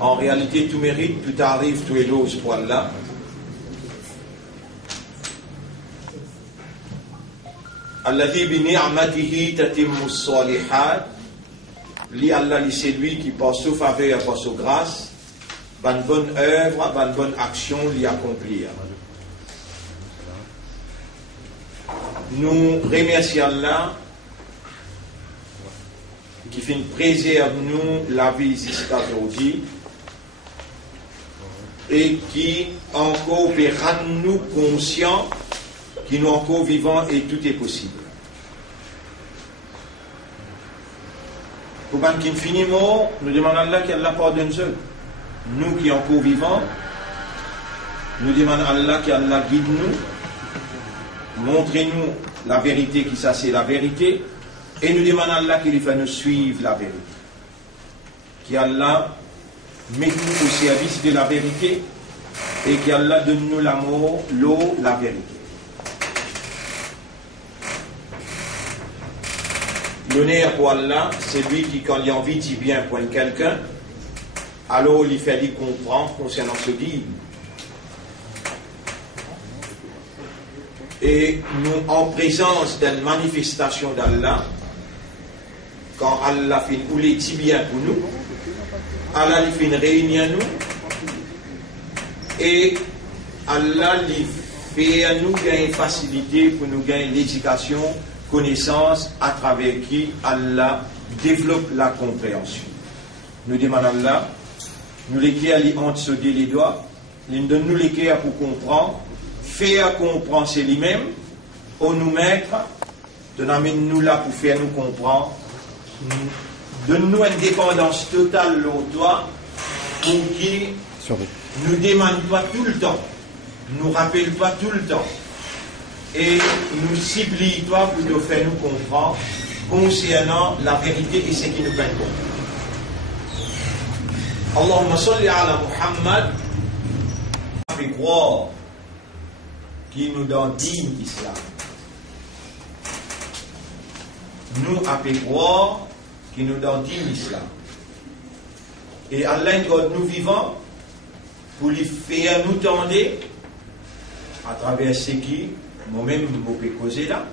En réalité, tout mérite, tout arrive, tout éloge pour Allah. Alladhi bi ni'matihi tatimmu s-salihat. Li Allah, c'est lui qui par sa faveur, par sa grâce, une bonne œuvre, une bonne action l'y accomplir. Nous remercions Allah qui fait préserve nous la vie jusqu'à aujourd'hui et qui encore rend nous conscients qui nous encore vivants et tout est possible. Pour qu'on finisse mort, nous demandons à Allah qu'Allah pardonne seul. Nous qui encore vivants, nous demandons à Allah qu'Allah guide nous, montrez-nous la vérité qui ça c'est la vérité, et nous demandons à Allah qu'il fasse nous suivre la vérité. Qu'Allah mette nous au service de la vérité et qu'Allah donne nous l'amour, l'eau, la vérité. L'honneur pour Allah, c'est lui qui, quand il a envie de bien pour quelqu'un, alors il fait lui comprendre concernant ce guide. Et nous, en présence d'une manifestation d'Allah, quand Allah fait ou les bien pour nous, Allah lui fait une réunion à nous, et Allah lui fait à nous gagner une facilité pour nous gagner l'éducation, connaissance à travers qui Allah développe la compréhension. Nous demandons à Allah, nous les à entre se les doigts, nous donne nous les pour comprendre, faire comprendre c'est lui-même, ou nous mettre, donne-nous là pour faire nous comprendre, donne-nous une dépendance totale au toi, pour qui nous demande pas tout le temps, nous rappelle pas tout le temps. Et nous supplie toi pour nous faire nous comprendre concernant la vérité et ce qui nous fait comprendre. Allahumma salli ala Muhammad, fait croire qui nous donne digne l'islam. Nous a fait croire qui nous donne digne l'islam. Et Allah nous vivants pour lui faire nous tendre à travers ce qui moi-même, je peux causer là.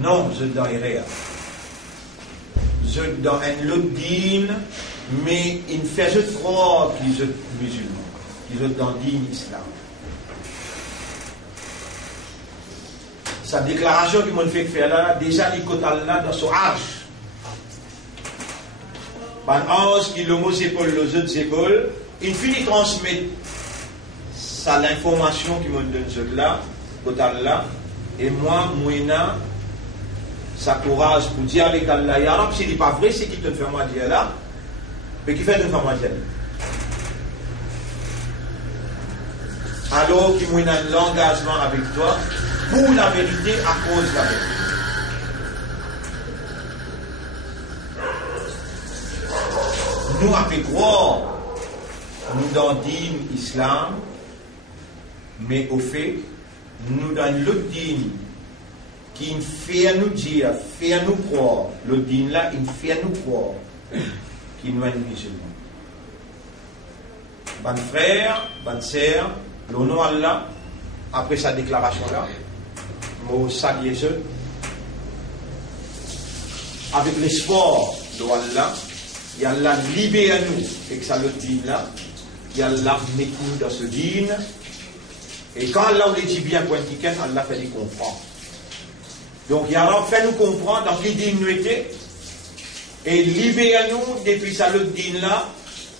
Non, je dans rien. Je dans un autre dîne, mais il fait je croire qu'ils sont musulmans, qu'ils sont dans le dîne islam. Sa déclaration qu'il m'a fait faire là, déjà il côté là dans son arche. Ben, ange qui le mot épaule, les autres épaules, il finit de transmettre ça l'information qui me donne cela, côté là, et moi, Mouina, ça courage pour dire avec Allah, Ya Rab, s'il n'est pas vrai, c'est qui te fait moi dire là, mais qui fait te faire moi dire. Alors qu'il m'a un engagement avec toi pour la vérité à cause de la vérité. Nous avons fait croire, nous dans dîme islam, mais au fait, nous dans l'autre dîme qui fait nous dire, fait nous croire, l'autre dîme là, il fait nous croire qu'il nous est musulman. Bon frère, bonne sœur, l'honneur Allah, après sa déclaration là, nous saluons ceux, avec l'espoir de Allah, il Allah libère nous, et que ça l'autre dîme là, il Allah met nous dans ce dîme. Et quand Allah nous dit bien pour un Allah fait nous comprendre. Donc il a fait nous comprendre dans quel dîne nous étions et libère-nous depuis ça l'autre dîne là,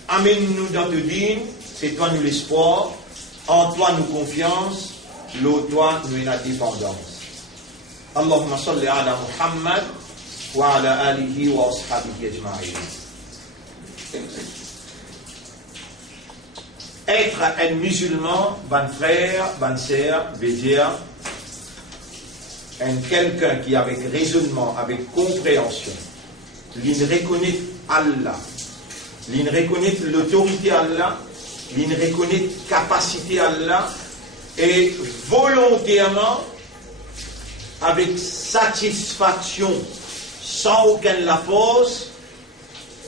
amène-nous dans le dîne, c'est toi nous l'espoir, en toi nous confiance, l'autre toi nous la dépendance. Allahumma salli ala Muhammad wa ala alihi wa ashabihi ajma'in. Être un musulman, bon frère, bonne sœur, veut dire quelqu'un qui avec raisonnement, avec compréhension, il reconnaît Allah, il reconnaît l'autorité Allah, il reconnaît capacité Allah et volontairement, avec satisfaction, sans aucune la force,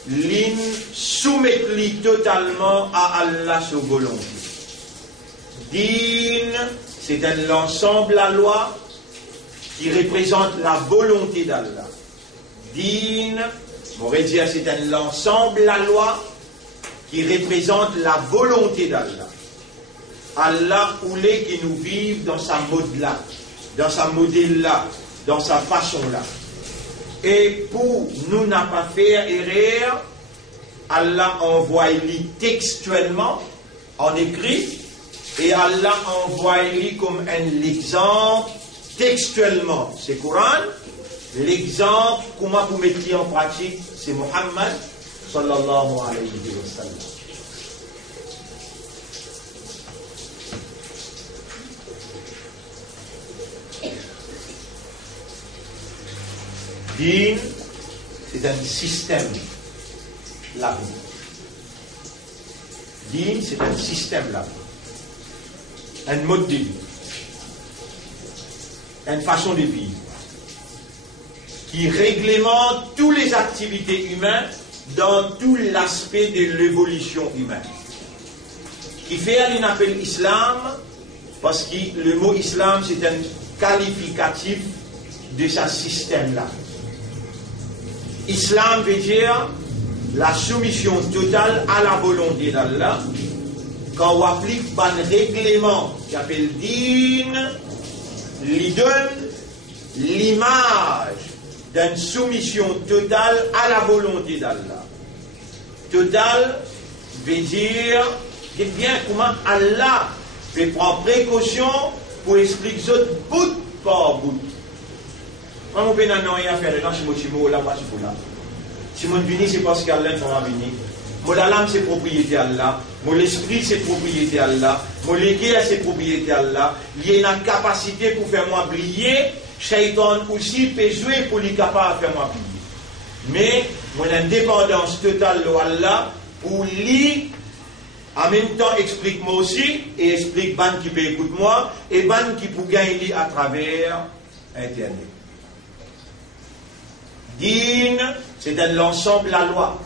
l'in soumettre totalement à Allah sa volonté. Din, c'est un ensemble la loi qui représente la volonté d'Allah. Din, on pourrait dire c'est un ensemble la loi qui représente la volonté d'Allah. Allah voulait que nous vivions dans sa mode là, dans sa modèle là, dans sa façon là. Et pour nous n'a pas faire erreur, Allah envoie-lui textuellement, en écrit, et Allah envoie-lui comme un exemple textuellement. C'est Coran. L'exemple, comment vous mettez en pratique, c'est Muhammad sallallahu alayhi wa sallam. Din, c'est un système, la vie. Din, c'est un système, la vie. Un mode de vie. Une façon de vivre. Qui réglemente toutes les activités humaines dans tout l'aspect de l'évolution humaine. Qui fait un appel islam, parce que le mot islam, c'est un qualificatif de ce système-là. Islam veut dire la soumission totale à la volonté d'Allah. Quand on applique un règlement qui s'appelle din, lui donne l'image d'une soumission totale à la volonté d'Allah. Total veut dire que bien comment Allah fait prendre précaution pour expliquer ça bout par bout. Moi, je n'ai rien à faire dedans, je suis là, moi, je suis là. Si mon vini, c'est parce qu'Allah m'a venu. Mon âme, c'est propriété Allah. Mon esprit, c'est propriété Allah. Mon légué, c'est propriété Allah. Il y a une capacité pour faire moi briller. Shaitan aussi peut jouer pour lui capable de faire moi briller. Mais mon indépendance totale de Allah, pour lui, en même temps, explique-moi aussi, et explique ban qui peut écouter moi, et ban qui peut gagner à travers Internet. Din, c'est un l'ensemble la loi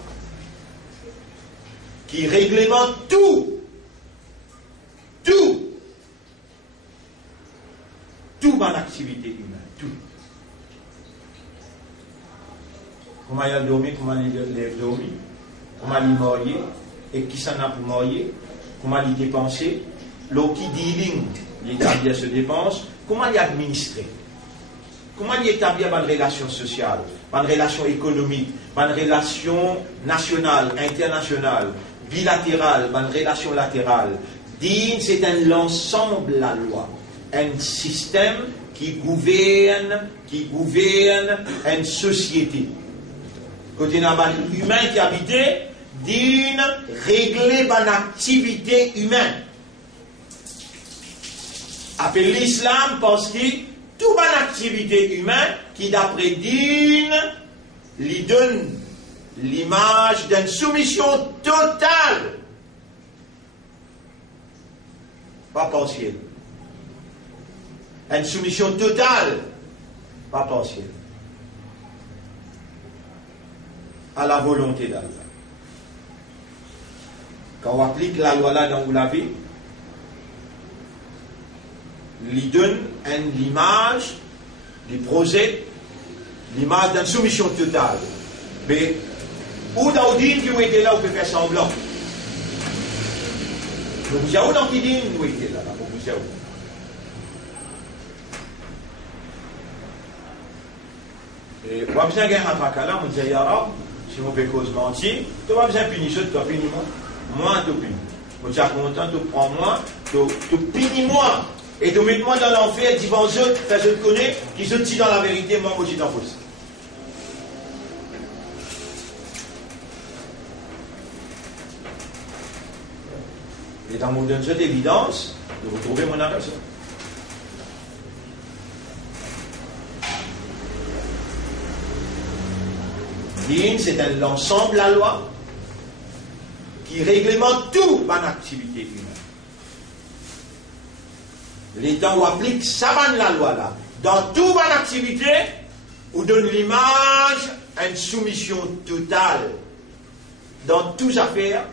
qui réglemente toute mon activité humaine, tout. Comment il a dormi, comment il lève dormi, comment il marié, et qui s'en a pour marier, comment il dépenser, l'eau qui dealing, il établit ses dépenses, comment il administrer. Comment il établit une relation sociale, une relation économique, une relation nationale, internationale, bilatérale, une relation latérale. Din, c'est un ensemble la loi, un système qui gouverne une société. Côté il y a un humain qui habitait, din, régler une activité humaine. Appelle l'islam parce que toute une activité humaine qui, d'après Din, lui donne l'image d'une soumission totale, pas partielle. Une soumission totale, pas partielle, à la volonté d'Allah. Quand on applique la loi là dans la vie, lui donne l'image, du projet, l'image d'une soumission totale. Mais, où dans le din qui était là, on peut faire semblant. Donc, vous savez où dans le din, nous était là, vous savez. Et, vous avez besoin de gagner un trac là, vous dites, Yara, si vous faites cause mentir, tu vas besoin de punir ça, tu vas punir moi. Moi, tu punis. Vous êtes content, tu prends moi, tu punis moi. Et tu mets moi dans l'enfer, devant eux, fais eux connaître, qu'ils eux disent dans la vérité, moi, je dis en fausse. Et dans mon donne cette évidence, de retrouver mon âme. Din, c'est l'ensemble de la loi qui réglemente toute mon activité humaine. L'État où applique ça la loi là. Dans toute mon activité, on donne l'image à une soumission totale dans toutes affaires,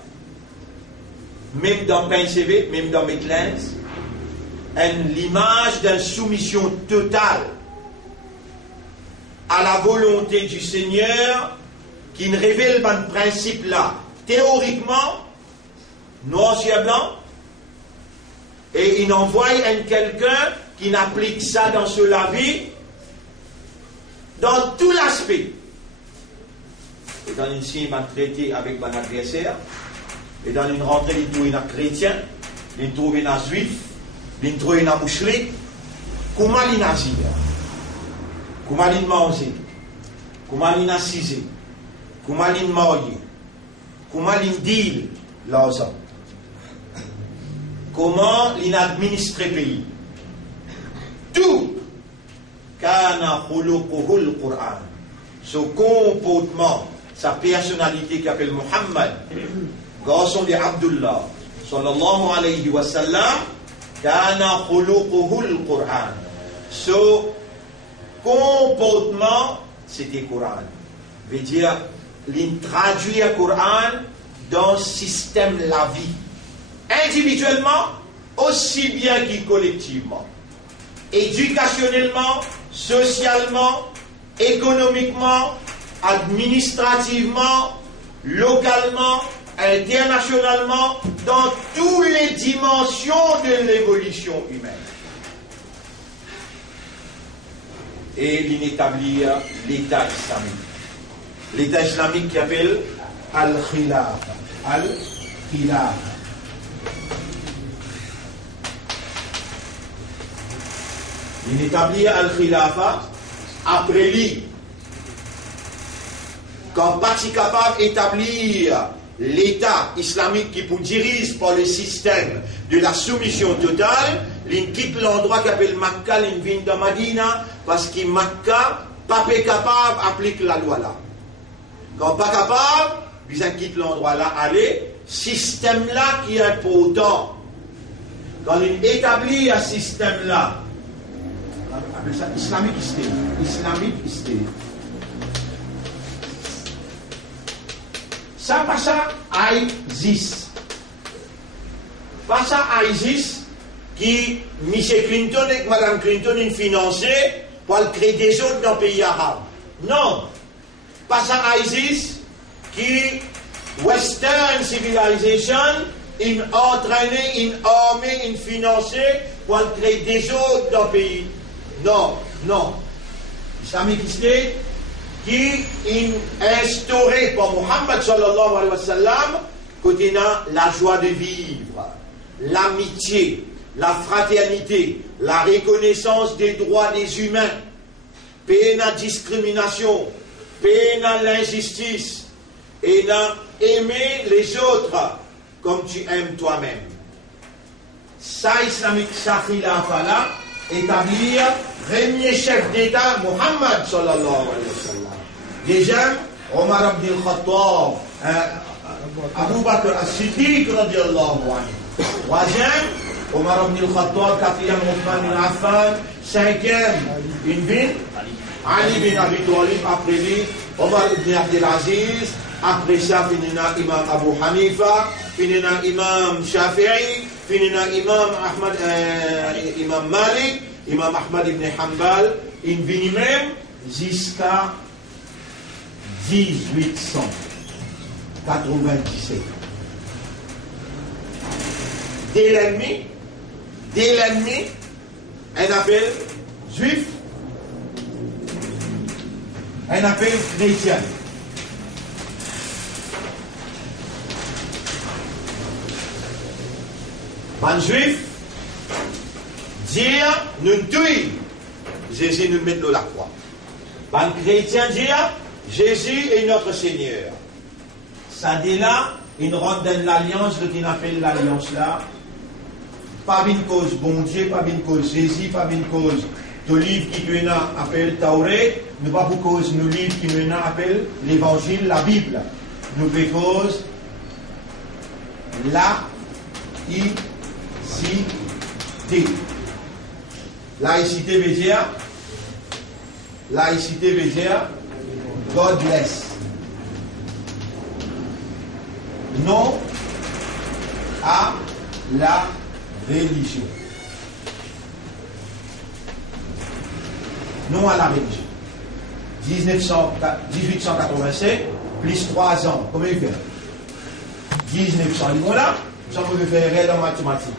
même dans PNCV, même dans Medlands, l'image d'une soumission totale à la volonté du Seigneur qui ne révèle pas de principe là, théoriquement, noir sur blanc, et il envoie quelqu'un qui n'applique ça dans sa vie, dans tout l'aspect. Et dans une signe, il va traiter avec mon adversaire, et dans une rentrée, il trouve un chrétien, il trouve un juif, il trouve un mouchrik, comment il a agi, comment il a mangé, comment il a assisé, comment il a marié, comment il a dit l'argent, comment il a administré le pays. Tout, kana khuluquhul Qur'an, ce comportement, sa personnalité qui appelle Muhammad, garçon de Abdullah, sallallahu alayhi wa sallam, kana khuluquhul Qur'an. Ce comportement, c'était Qur'an. Veut dire, il traduit le Qur'an dans le système de la vie. Individuellement, aussi bien que collectivement. Éducationnellement, socialement, économiquement, administrativement, localement, internationalement, dans toutes les dimensions de l'évolution humaine. Et l'inétablir l'État islamique. L'État islamique qui appelle Al-Khilafa. Al-Khilafa. L'inétablir Al-Khilafa, après lui, quand parti capable d'établir l'État islamique qui vous dirige par le système de la soumission totale, il quitte l'endroit qu'il appelle Makkah, il vient dans Madina, parce que Makkah, pas capable d'appliquer la loi là. Quand pas capable, il quitte l'endroit là, allez, système là qui est important. Quand il établit un système là, on appelle ça Islamic State. Islamic State. Ça passe à ISIS. Passe à ISIS qui, M. Clinton et Mme Clinton ont financé pour créer des autres dans le pays arabe. Non. Passe à ISIS qui, Western Civilization, ont entraîné, une armée, ont financé pour créer des autres dans le pays. Non, non. Islamic State qui est instauré par Muhammad sallallahu alayhi wa sallam, côté la joie de vivre, l'amitié, la fraternité, la reconnaissance des droits des humains, paix la discrimination, paix l'injustice, et aimer les autres comme tu aimes toi-même. Ça, islamique, ça, khilafa là, établir premier chef d'État, Muhammad sallallahu alayhi wa sallam. Deuxième, Omar ibn al-Khattab, Abu Bakr as-Siddiq radiallahu anhu. Troisième, Omar ibn al-Khattab. Quatrième, Othman ibn Affan. Cinquième, une ville, Ali bin Abi Talib. Après lui, Omar ibn Abdelaziz. Après ça, finina Imam Abu Hanifa, finina Imam Shafi'i, finina Imam Ahmad, Imam Malik, Imam Ahmad ibn Hanbal. Une ville même jusqu'à 1897. Dès l'ennemi, un appel juif, un appel chrétien. Un juif, dire, nous tuons, Jésus nous met dans la croix. Un chrétien, dire, Jésus est notre Seigneur. Ça dit là, il rentre dans l'alliance, ce qu'il appelle l'alliance là. Pas une cause bon Dieu, pas une cause Jésus, pas une cause de livre qui nous appelle Tauret, nous pas pour cause de livre qui nous appelle l'Évangile, la Bible. Nous pour cause laïcité. Laïcité veut dire God bless. non à la religion. Non à la religion. 1887, plus 3 ans. Combien il fait? 1900. Ils vont là, ça vous faire réel en mathématiques.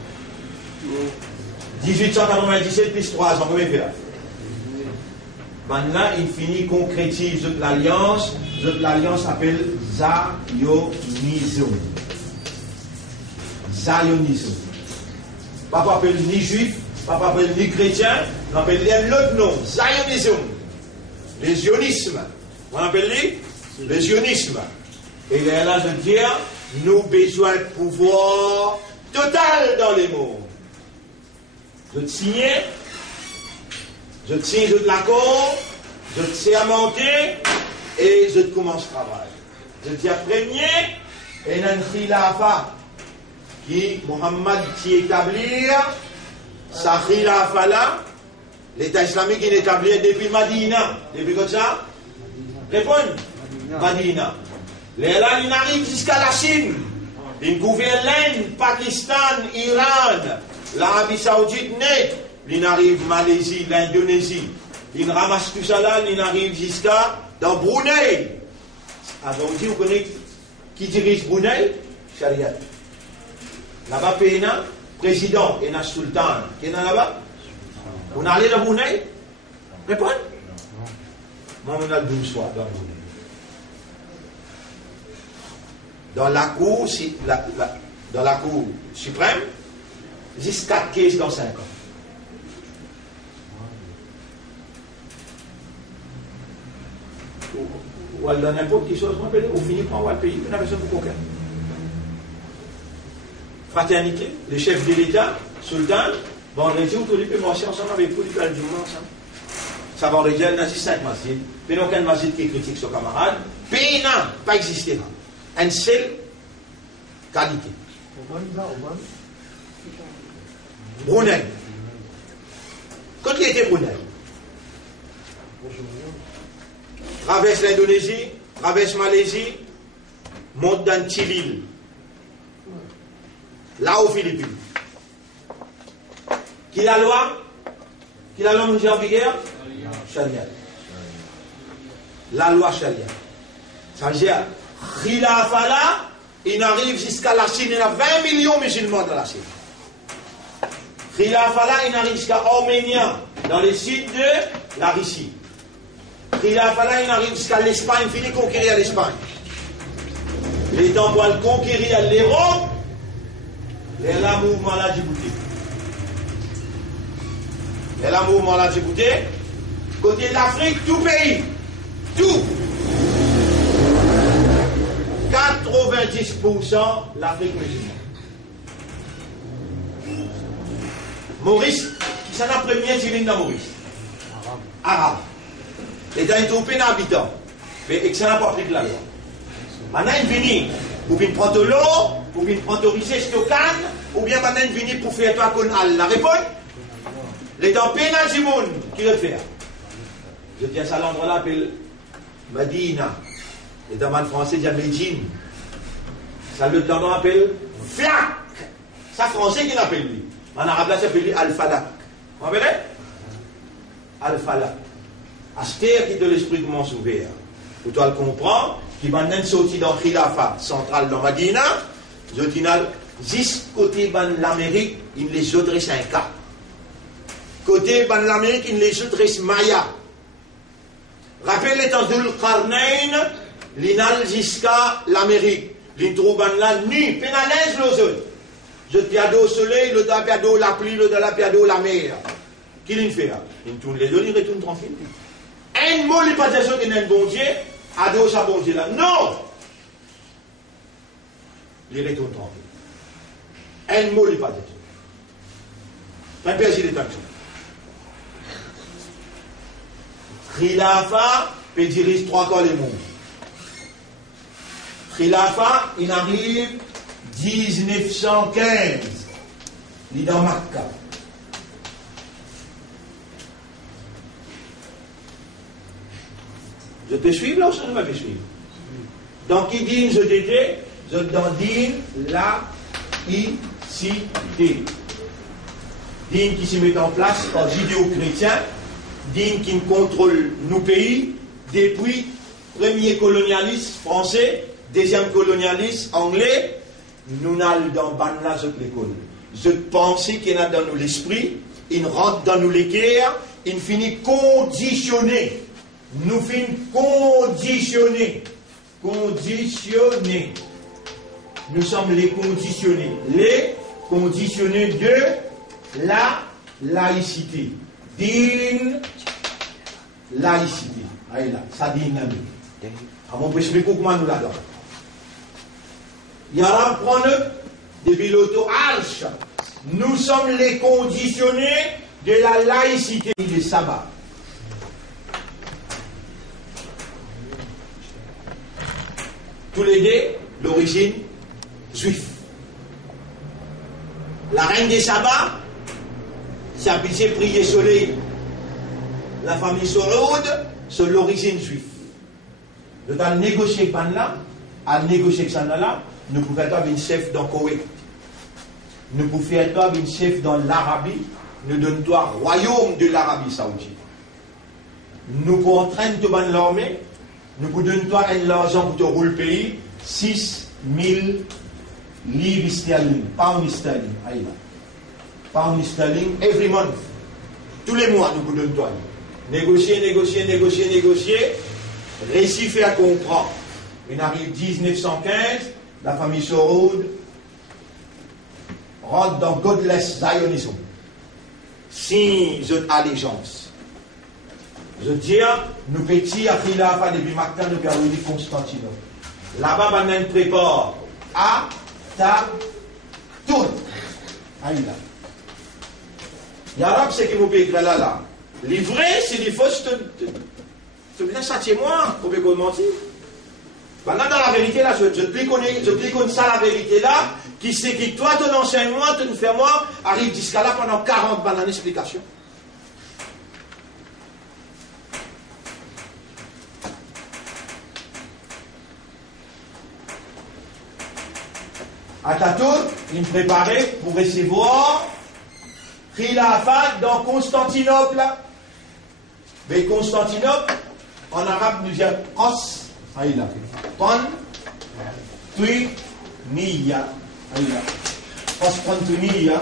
1897 plus 3 ans. Combien il fait là? Maintenant, il finit, concrétise l'alliance. L'alliance s'appelle Zionisme. Zionisme. Papa appelle ni juif, papa appelle ni chrétien, on appelle l'autre nom, Zionisme. Les zionismes. On appelle les zionismes. Et là, je veux dire, nous avons besoin de pouvoir total dans les mondes. Je te signe de l'accord, je te sermenté et je te commence le travail. Je te dis premier, et un khilafa qui, Mohammed, qui établit, sa khilafa là, l'État islamique est établi depuis Madina. Depuis quoi ça? Répondez. Madina. Les là, il arrive jusqu'à la Chine. Il gouverne l'Inde, Pakistan, Iran, l'Arabie Saoudite net. Il arrive Malaisie, l'Indonésie. Il ramasse tout ça là, il arrive jusqu'à dans Brunei. Alors vous connaissez qui dirige Brunei? Sharia. Là-bas, Péna, président, et sultan. Qui est là-bas? On a allé dans Brunei? Répondez. Moi, on a 12 fois dans Brunei. Dans la cour suprême, jusqu'à 4 cases dans 5 ans. Ou dans n'importe quelle chose, on finit par le pays, on a besoin de coquin. Fraternité, le chef de l'État, sultan, bon, on a dit, on peut marcher ensemble avec vous, on peut aller du monde ensemble. Ça va en région, on a 5 masjids. Il n'y a aucun masjid qui critique son camarade. Pays n'a pas existé. Une seule qualité. Brunei. Quand il était Brunei, traverse l'Indonésie, traverse Malaisie, monte dans Chili, là aux Philippines. Qui la loi? Qui la loi mondiale en vigueur? Sharia. La loi Sharia. Ça veut dire, Khilafa là, il arrive jusqu'à la Chine, il y a 20 millions de musulmans dans la Chine. Khilafa là, il arrive jusqu'à Arménien, dans les sites de la Russie. Khilafa là, il arrive jusqu'à l'Espagne, il finit conquérir l'Espagne. Les temps pour le conquérir l'Europe, il y a le mouvement là Djibouti. Il y a le mouvement là Djibouti. Côté de l'Afrique, tout pays, tout. 90% l'Afrique musulmane. Maurice, qui s'en a premier, c'est dans Maurice. Arabe. Et dans une troupe d'habitants. Mais excellent pour appliquer la loi. Maintenant, il vient pour venir prendre l'eau, pour venir prendre risser stockade, ou bien maintenant il vient pour faire toi qu'on a la réponse. Les temps pénal du monde, qui le fait? Je tiens ça à l'endroit là, appelle Medina. Et dans le français, il y a Médine. Ça le temps appelle Flac. Ça français qui l'appelle lui. En arabe là, ça s'appelle Al-Falak. Vous comprenez? Al-Falak. Aster qui de l'esprit commence ouvert. Pour toi le comprendre, qui va même sortir dans Khilafa central dans Medina, Zotinal, 10 côté de l'Amérique, il les adresse un cas. Côté de l'Amérique, il les adresse Maya. Rappelez les temps d'Ul Qarnayn, l'inal jusqu'à l'Amérique. L'introuve là, nu, pénalise les autres. Je piado au soleil, le da piado la pluie, le da la piado la mer. Qui l'in fait? Il tourne les deux, il retourne tranquille. Un mot, il pas dire qu'il y a un bon Dieu, ado sa bon Dieu là. Non! Il retourne tranquille. Un mot, il pas dire. Un péché de taxon. Khilafa peut diriger 3 quarts du monde. Khilafa, il arrive 1915. Il est dans Makka. Je peux suivre là ou ça ne va pas suivre? Donc, il dit, je t'ai je donne laïcité. Digne qui se met en place par judéo-chrétien, digne qui contrôle nos pays, depuis premier colonialiste français, deuxième colonialiste anglais, nous n'allons dans banla l'école. Je pensais qu'il y a dans nous l'esprit, il rentre dans nous l'équerre, il finit conditionné. Nous finissons conditionner. Conditionner. Nous sommes les conditionnés. Les conditionnés de la laïcité. D'une laïcité. Allez là, ça dit une amie. On peut expliquer comment nous l'adorons. Il y a un prendre depuis l'auto-arche. Nous sommes les conditionnés de la laïcité du sabbat. Tous les deux, l'origine juive. La reine des sabbats, c'est habitué prier soleil. La famille Soraud, c'est l'origine juive. Nous avons négocié avec là, à négocier avec là, nous pouvons avoir une chef dans le Koweït. Nous pouvons avoir une chef dans l'Arabie. Nous donnons toi royaume de l'Arabie Saoudite. Nous pouvons entraîner de l'armée. Nous pouvons donner toi l'argent pour te rouler le pays. 6 000 livres sterling, pounds sterling. Pounds sterling, every month. Tous les mois, nous pouvons donner toi. Négocier. Récit fait à comprendre. Il arrive 1915, la famille Soraud rentre dans Godless Zionism. Signe de allégeance. Je dis, nous petits, à Khilafa depuis matin, nous avons dit Constantinople. Là-bas, on prépare à ta tout. Aïe là. L'arabe, c'est qui vous paye là. Les vrais, c'est des fausses. Tu viens châtier moi, pour me mentir. Maintenant, dans la vérité, là, je connais ça, la vérité, là, qui c'est qui, toi, ton enseignement, ton fait moi, arrive jusqu'à là pendant 40 ans d'explication. Atatürk, il me préparait pour recevoir Khilafat dans Constantinople. Mais Constantinople, en arabe, nous disons Os. Constantiniya. Constantiniya.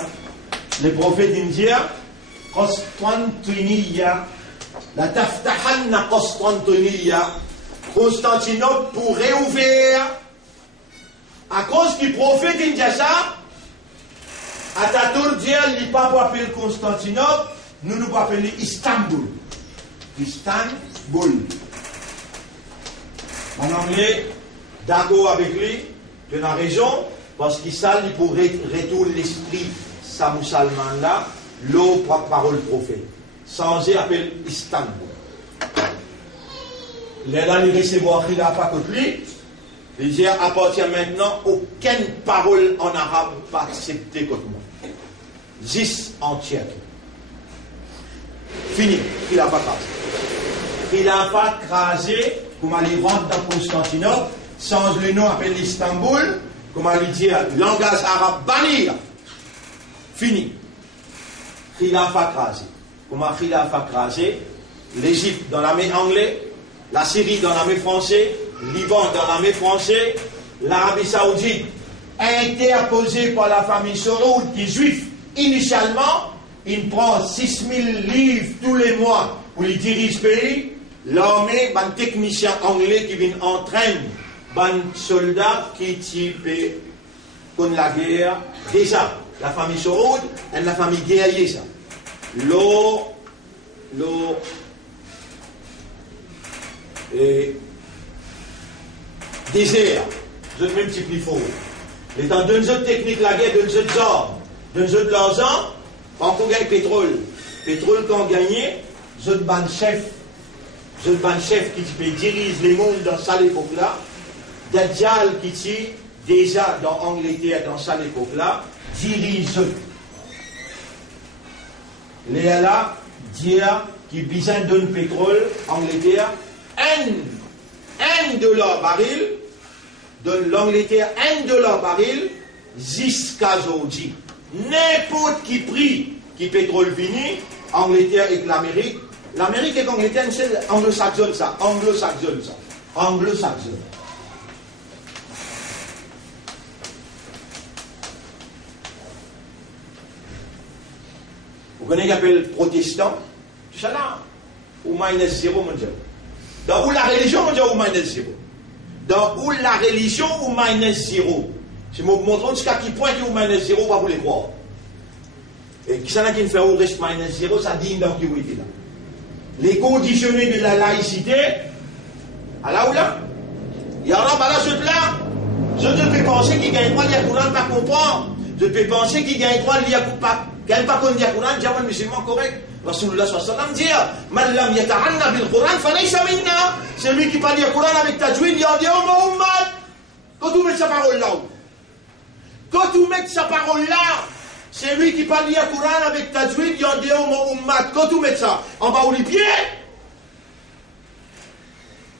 Les prophètes indiens, Constantiniya. La taftahanna Constantiniya. Constantinople pour réouvrir. À cause du prophète indien ça, Atatürk dit, il n'est pas pour appeler Constantinople, nous nous appelons Istanbul. Istanbul. En anglais, d'accord avec lui, de la raison, parce qu'il s'allie pour retourner l'esprit, sa musulman là, l'eau parole prophète. Sans y appeler Istanbul. Là, il recevoir Khilafa contre lui. Il dit, à partir maintenant, aucune parole en arabe pas acceptée contre moi. 10 entières. Fini. Il n'a pas crasé. Il n'a pas crasé, comme il rentre dans Constantinople, sans le nom appelé Istanbul, comme il dit, langage arabe bannir. Fini. Il n'a pas crasé. Comment il n'a pas crasé? L'Égypte dans l'armée anglaise, la Syrie dans l'armée française, Liban dans l'armée française, l'Arabie Saoudite, interposée par la famille Soraud qui est juif. Initialement, il prend 6 000 livres tous les mois pour les diriger ce pays. L'armée, un technicien anglais qui vient entraîner un soldat qui type contre la guerre. Déjà, la famille Soraud est la famille guerrière. Ça. Désert, je te multiplie fort. Étant d'une autre technique, la guerre, d'une autre armes, d'une autre l'argent, quand on gagne pétrole. Pétrole qu'on gagne, je te ban chef qui dirige les mondes dans cette époque-là, Dajjal qui tire déjà dans Angleterre dans cette époque-là, dirige. Léa dire qui besoin d'un pétrole, Angleterre, $1 baril, donne l'Angleterre $1 baril, jusqu'à aujourd'hui. N'importe qui prix qui pétrole fini, Angleterre et l'Amérique. L'Amérique et l'Angleterre, c'est anglo-saxonne ça. Anglo-saxonne ça. Anglo-saxonne. Vous connaissez ce qu'on appelle protestant? Tout ça là. Ou minus 0, mon Dieu. Dans où la religion, mon Dieu, ou minus 0. Dans où la religion, ou minus 0. Si je vous montre jusqu'à qui point ou minus 0, pas vous les croire. Et qui s'en a qui fait au reste minus 0, ça dit dans qui vous êtes là. Les conditionnés de la laïcité, à là ou là, il y a un là, ceux là, je peux penser qu'il gagne pas le Coran, pas comprendre. Je peux penser qu'il gagne pas le pas. Gagne pas qu'on dit le Coran, dit un musulman correct. Rasulullah sallallahu alayhi wa sallam dit, man lam yata'anna bil Coran, falaysa minna. C'est lui qui parle le Coran avec tajwid, il a dit, oh Muhammad, quand tu mets sa parole là, quand tu mets sa parole là, c'est lui qui parle le Coran avec tajwid, il a dit, oh Muhammad, quand tu mets ça, en bas ou les pieds,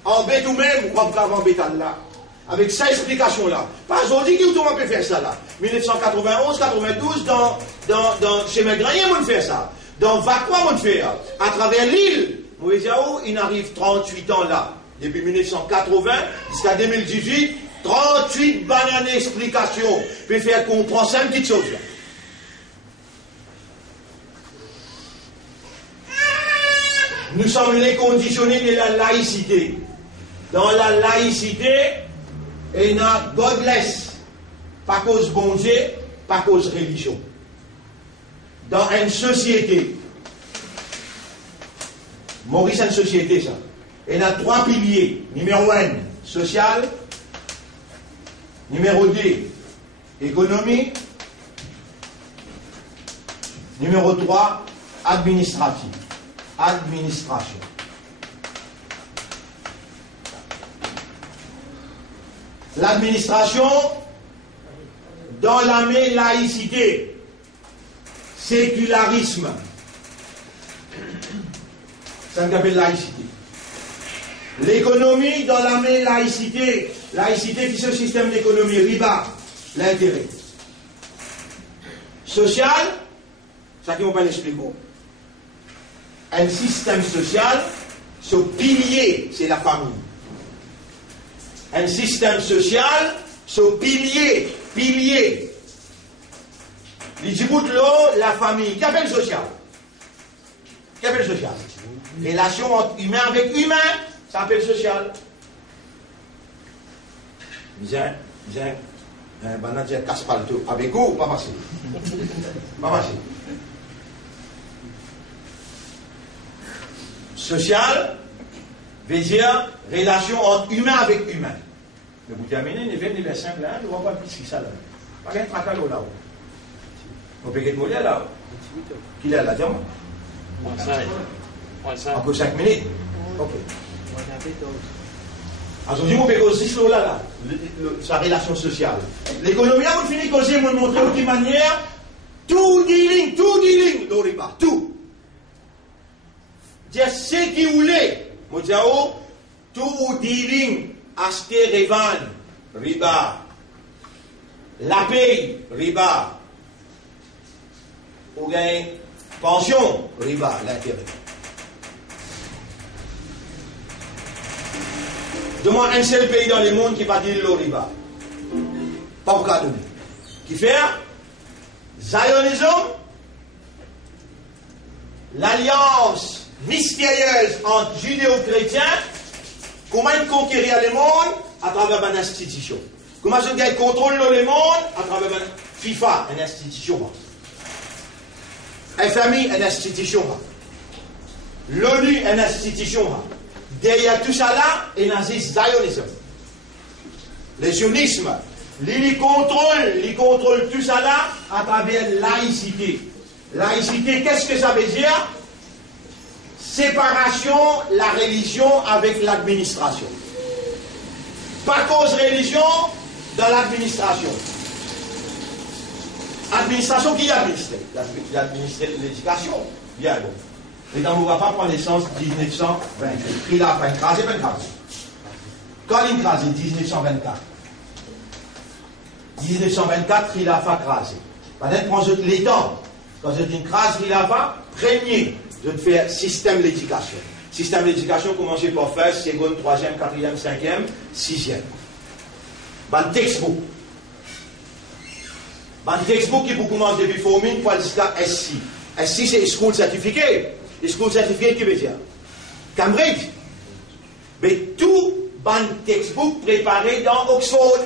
en bête ou même, ou pas en bête là. Avec sa explication là. Pas aujourd'hui qui tout le monde peut faire ça là. 1991, 92, chez Maigranien, on fait ça. Dans Vacqua, on fait ça. À travers l'île, Moïseao, il arrive 38 ans là. Depuis 1980 jusqu'à 2018, 38 bananes d'explications. Peut faire comprendre 5 petites choses là. Nous sommes les conditionnés de la laïcité. Dans la laïcité, et not godless, pas cause bon Dieu, pas cause religion. Dans une société, Maurice a une société ça, il y a 3 piliers. Numéro 1, social. Numéro 2, économie. Numéro 3, administratif. Administration. L'administration, dans la laïcité, sécularisme, ça s'appelle laïcité. L'économie, dans la laïcité, laïcité qui est ce système d'économie, riba, l'intérêt. Social, ça qui ne va pas l'expliquer. Un système social, ce pilier, c'est la famille. Un système social, ce pilier. Les djibout l'eau, la famille. Qu'appelle social? Qu'appelle social? Relation entre humain avec humain, ça s'appelle social. Bien, dire casse pas le tout. Avec vous, pas facile. Pas facile. Social veut dire relation entre humain avec humain. Mais vous terminez, les 20 vers 5 là, on ne voit pas plus que ça là. Pas qu'un fracas là-haut. On peut être modèle là-haut. Qui est là, dis-moi? Encore 5 minutes. Ok. Alors, je dis, on peut causer ce là, sa relation sociale. L'économie, on finit de causer, on montre de quelle manière, tout dealing, l'oriba, tout. Dire ce qui voulait, moi dis, tout dealing, acheter, revendre, riba. La paye, riba. Ou gain, pension, riba, l'intérêt. Demande un seul pays dans le monde qui va dire le riba. Pas pour qu'à donner. Qui fait Zionisme, l'alliance mystérieuse entre judéo-chrétiens, comment ils conquérir le monde à travers une institution. Comment ils contrôlent le monde à travers FIFA, une institution. FMI, une institution. L'ONU, une institution. Derrière tout ça là, il y a un zionisme. Le sionisme, il contrôle tout ça là à travers laïcité. Laïcité, qu'est-ce que ça veut dire? Séparation, la religion avec l'administration. Pas cause religion dans l'administration. Administration, qui administre? L'éducation. Bien bon. Et dans le rapport prend naissance 1920. Il a pas écrasé 24. Quand il écrasé 1924. 1924, il a fait craser. Maintenant, prends les temps. Quand je dis crase, il a fait, premier, je te fais système d'éducation. Système d'éducation, commencez par faire seconde, troisième, quatrième, cinquième, sixième. Ban textbook. Ban textbook qui vous commence depuis forming pour jusqu'à SC. SC, c'est School Certificate. School Certificate, qui veut dire Cambridge. Mais tout ban textbook préparé dans Oxford.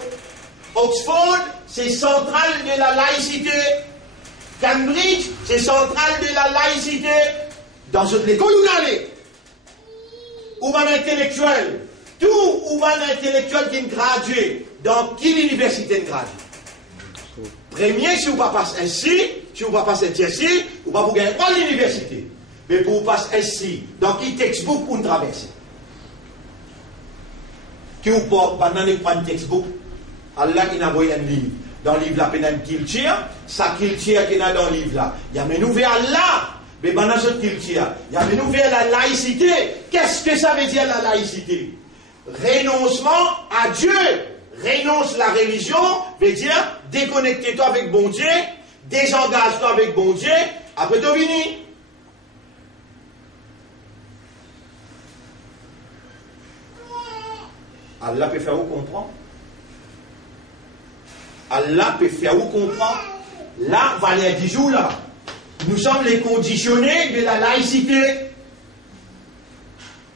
Oxford, c'est central de la laïcité. Cambridge, c'est central de la laïcité. Dans cette école, où allez? Où va l'intellectuel? Tout où va l'intellectuel qui est gradué. Dans quelle université gradué? Premier, si vous ne passez pas ainsi, si vous ne passez pas ainsi, vous ne pouvez pas gagner pas l'université. Mais pour vous passer ainsi, dans quel textbook pour traverser? Qui vous prend un textbook? Allah il a envoyé un livre. Dans le livre, la peine culture, sa culture qui est dans le livre là. Il y a un nouvel Allah. Mais dans cette culture, il y a un nouvel la laïcité. Qu'est-ce que ça veut dire la laïcité? Renoncement à Dieu. Renonce la religion, veut dire déconnecte-toi avec bon Dieu, désengage-toi avec bon Dieu, après tu finis. Allah peut faire vous comprendre. Allah peut faire vous comprendre. Là, Valère 10 jours là, nous sommes les conditionnés de la laïcité.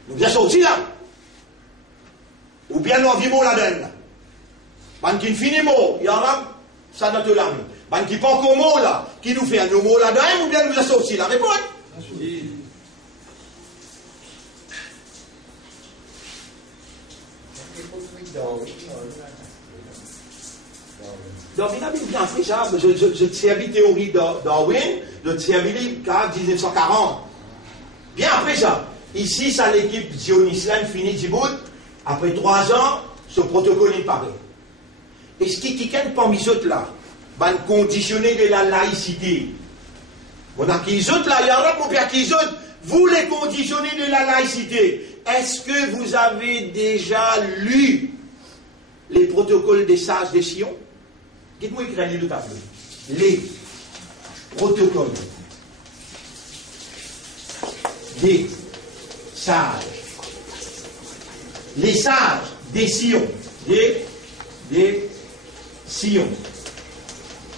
Nous sommes sortis là. Ou bien nous vivons là-dedans. Ban qui finit mot, il y a ça dans tout l'âme. Ban qui pas encore mot là, qui nous fait un mot là-dedans, ou bien nous sommes sortis là. Réponds. Donc, il a bien fait ça. Je servis théorie Darwin, je servis le 1940. Bien après ça. Ici, ça l'équipe Zionistan finit Djibouti. Après 3 ans, ce protocole il paraît. Et ce qui est parmi les autres là, ben conditionné de la laïcité. On a qui autres là, il y en a pour qui autres. Vous les conditionnez de la laïcité. Est-ce que vous avez déjà lu les protocoles des sages de Sion? Dites-moi écrire le tableau. Les protocoles des sages. Les sages des Sion. Des Sion.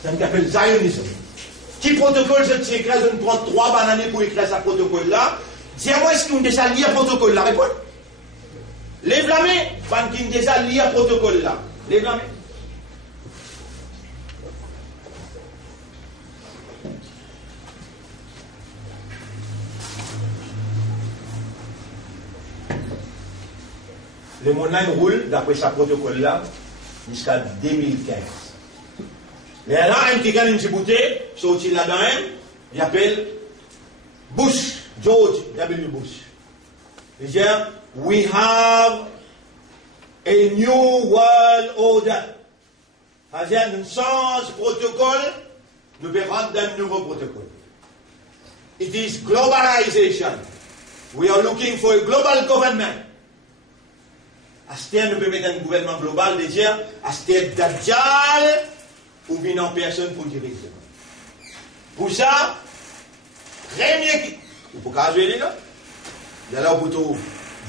Ça s'appelle Zionisme. Qui protocole je t'écris? Je me prends 3 bananes pour écrire ce protocole-là. Dis-moi, est-ce qu'on a déjà lu le protocole-là? Réponds. Lève la main. Ban qui a déjà lu le protocole-là. Lève la main. Le monnaie roule, d'après ce protocole-là, jusqu'à 2015. Mais là, un qui gagne une Djibouti, sorti là-dedans, il appelle Bush, George W. Bush. Il dit, we have a new world order. C'est-à-dire, nous changeons protocole, nous verrons d'un nouveau protocole. It is globalization. We are looking for a global government. Aster, nous pouvons mettre un gouvernement global, de dire, Aster Dajjal, ou bien en personne pour diriger. Pour ça, rien mieux qui. Vous pouvez pas jouer là? Il y a là pour tout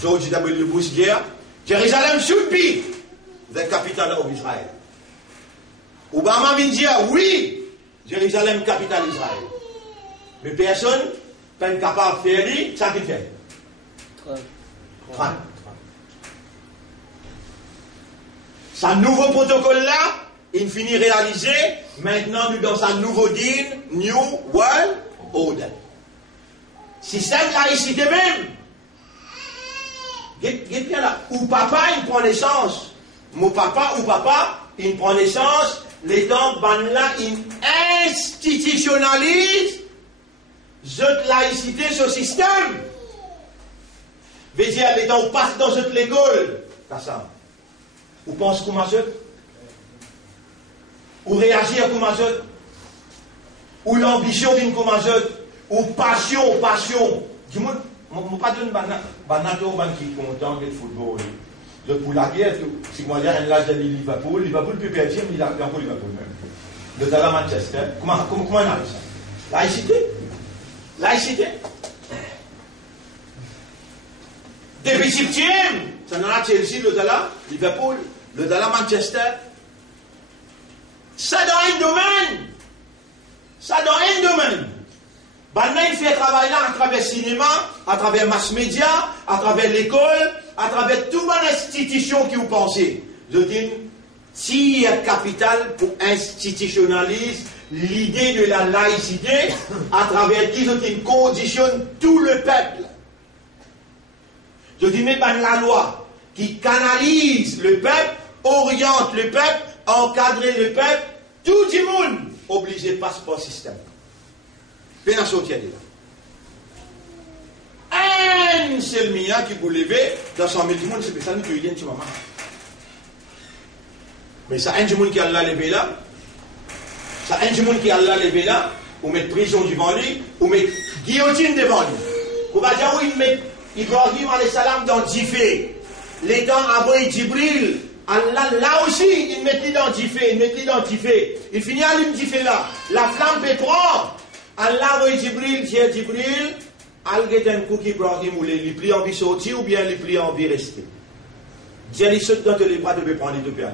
George W. Bush dire, Jérusalem should be the capital of Israel. Obama vient dire, oui, Jérusalem, capitale d'Israël. Mais personne n'est capable de faire ça qu'il fait. Trump. Ce nouveau protocole-là, il finit réalisé. Maintenant, nous dans un nouveau deal, New World Order. Système laïcité même. Qu'est-ce bien là? Ou papa, il prend naissance. Mon papa ou papa, il prend naissance. Les temps, là, il institutionnalise cette laïcité, ce système. Veut dire, les temps, on passe dans cette école. C'est ça. Ou pense comme ça, ou réagir comme ça, ou l'ambition d'une comme ça, ou passion. Dis-moi, je ne pas donner un banato qui est content de football. pour la guerre, si moi j'ai un l'âge de Liverpool peut perdre, il a encore Liverpool même. Le talent Manchester, comment on a ça? Laïcité. Depuis septième, ça n'a pas Chelsea, le talent Liverpool, le talent Manchester. Ça dans un domaine. Maintenant, il fait travail là à travers le cinéma, à travers le mass média, à travers l'école, à travers toute institution qui vous pensez. Je dis, si capital pour institutionnaliser l'idée de la laïcité, à travers qui je conditionne tout le peuple. Je dis, mais la loi qui canalise le peuple, oriente le peuple, encadre le peuple, tout le monde obligé de passer par le système. Bien à sortir de là. Un seul milliard qui vous lever dans 100 000 monde, c'est ça nous qui vient maman. Mais ça, un monde qui a levé là, ça, un monde qui a levé là, ou mettre prison devant lui, ou mettre guillotine devant lui. On va dire, oui, mettre Ibrahim alayhi salam dans Djifé. Les temps avant Djibril, Allah, là aussi, il met dans Djifé, il finit à l'Djifé là. La flamme peut prendre. Allah voit Djibril, j'ai Djibril, al-get un coup qu'Ibrahim ou les plis envie sortir ou bien les plis envie rester. J'ai les sautes dans les bras de prendre les deux pieds.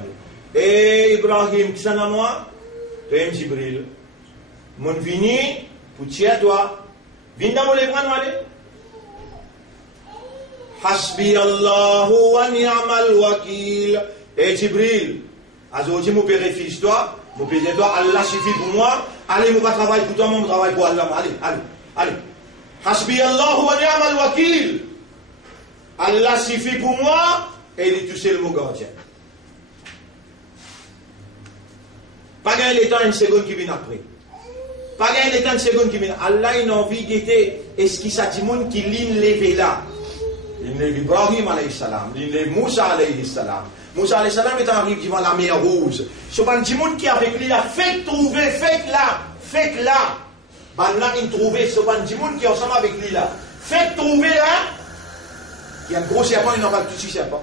Et Ibrahim, qui s'en a moi? Toi, Djibril. Mon vini, pour tirer toi. Viens dans les bras, nous allez. Hasbi Allahu wa ni'mal wakil. Et Djibril, aujourd'hui, mon père fils toi, mon père toi, Allah suffit pour moi. Allez, mon pas travail pour toi, mon travail pour Allah. Allez. Hasbi Allahu wa ni'mal wakil. Allah suffit pour moi, et il est tout seul mon gardien. Pas gagner le temps une seconde qui vient après. Pas gagner le temps une seconde qui vient. Allah, il a envie d'être, est-ce qu'il s'agit de monde qui l'enlève là? Il est Ibrahim alayhi salam, il est Moussa alayhi salam. Moussa alayhi salam est arrivé devant la mer Rouge. Ce monde qui avec lui, faites là. Là, il trouvait ce monde qui est ensemble avec lui là. Faites trouver là. Il y a un gros serpent, il n'en va tout de suite serpent.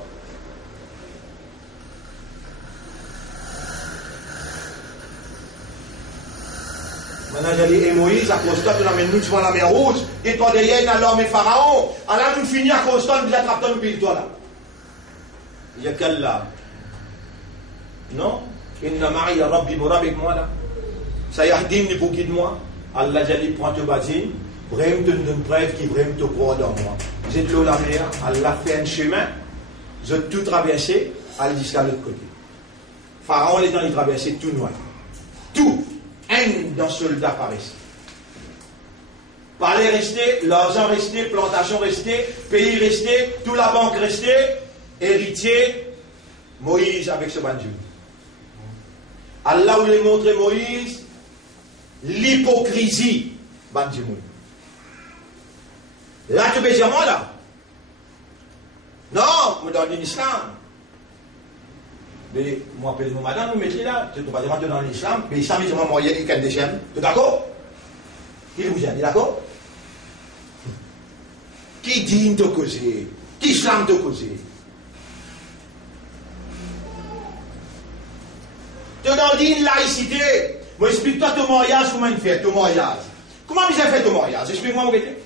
Maintenant, j'ai dit, et Moïse, à Constant, tu l'amènes nous devant la mer Rouge, et toi derrière, il y a l'armée Pharaon. Alors, nous finissons à Constant, nous attrapons nous pile toi là. Il y a quel là? Non? Inna ma'i rabbi moura avec moi là. Ça y a dit, ni pour guide-moi. Allah, j'ai dit, prends te bâtine, vraiment te donne preuve qui vraiment te croit dans moi. J'ai de l'eau la mer, Allah fait un chemin, j'ai tout traversé, aller jusqu'à l'autre côté. Pharaon, les gens, il traversait tout noir. Tout. Un d'un soldat paraissait. Palais resté, l'argent resté, plantation restée, pays resté, toute la banque restée, héritier, Moïse avec ce bandiou. Allah voulait montrer Moïse l'hypocrisie bandiou. Là, tu peux dire moi là. Non, mais dans l'islam. Mais moi, appelle mon madame, vous mettez là, tu ne peux pas demander dans l'islam, mais l'islam, il dit moi, il y a des chaînes. Tu es d'accord? Qui vous dit, d'accord? Qui dit te causer? Qui islam te causer? Tu as dit une laïcité. Moi, explique-toi ton mariage, comment il fait, ton mariage. Comment il fait ton mariage? Explique-moi, mon bébé.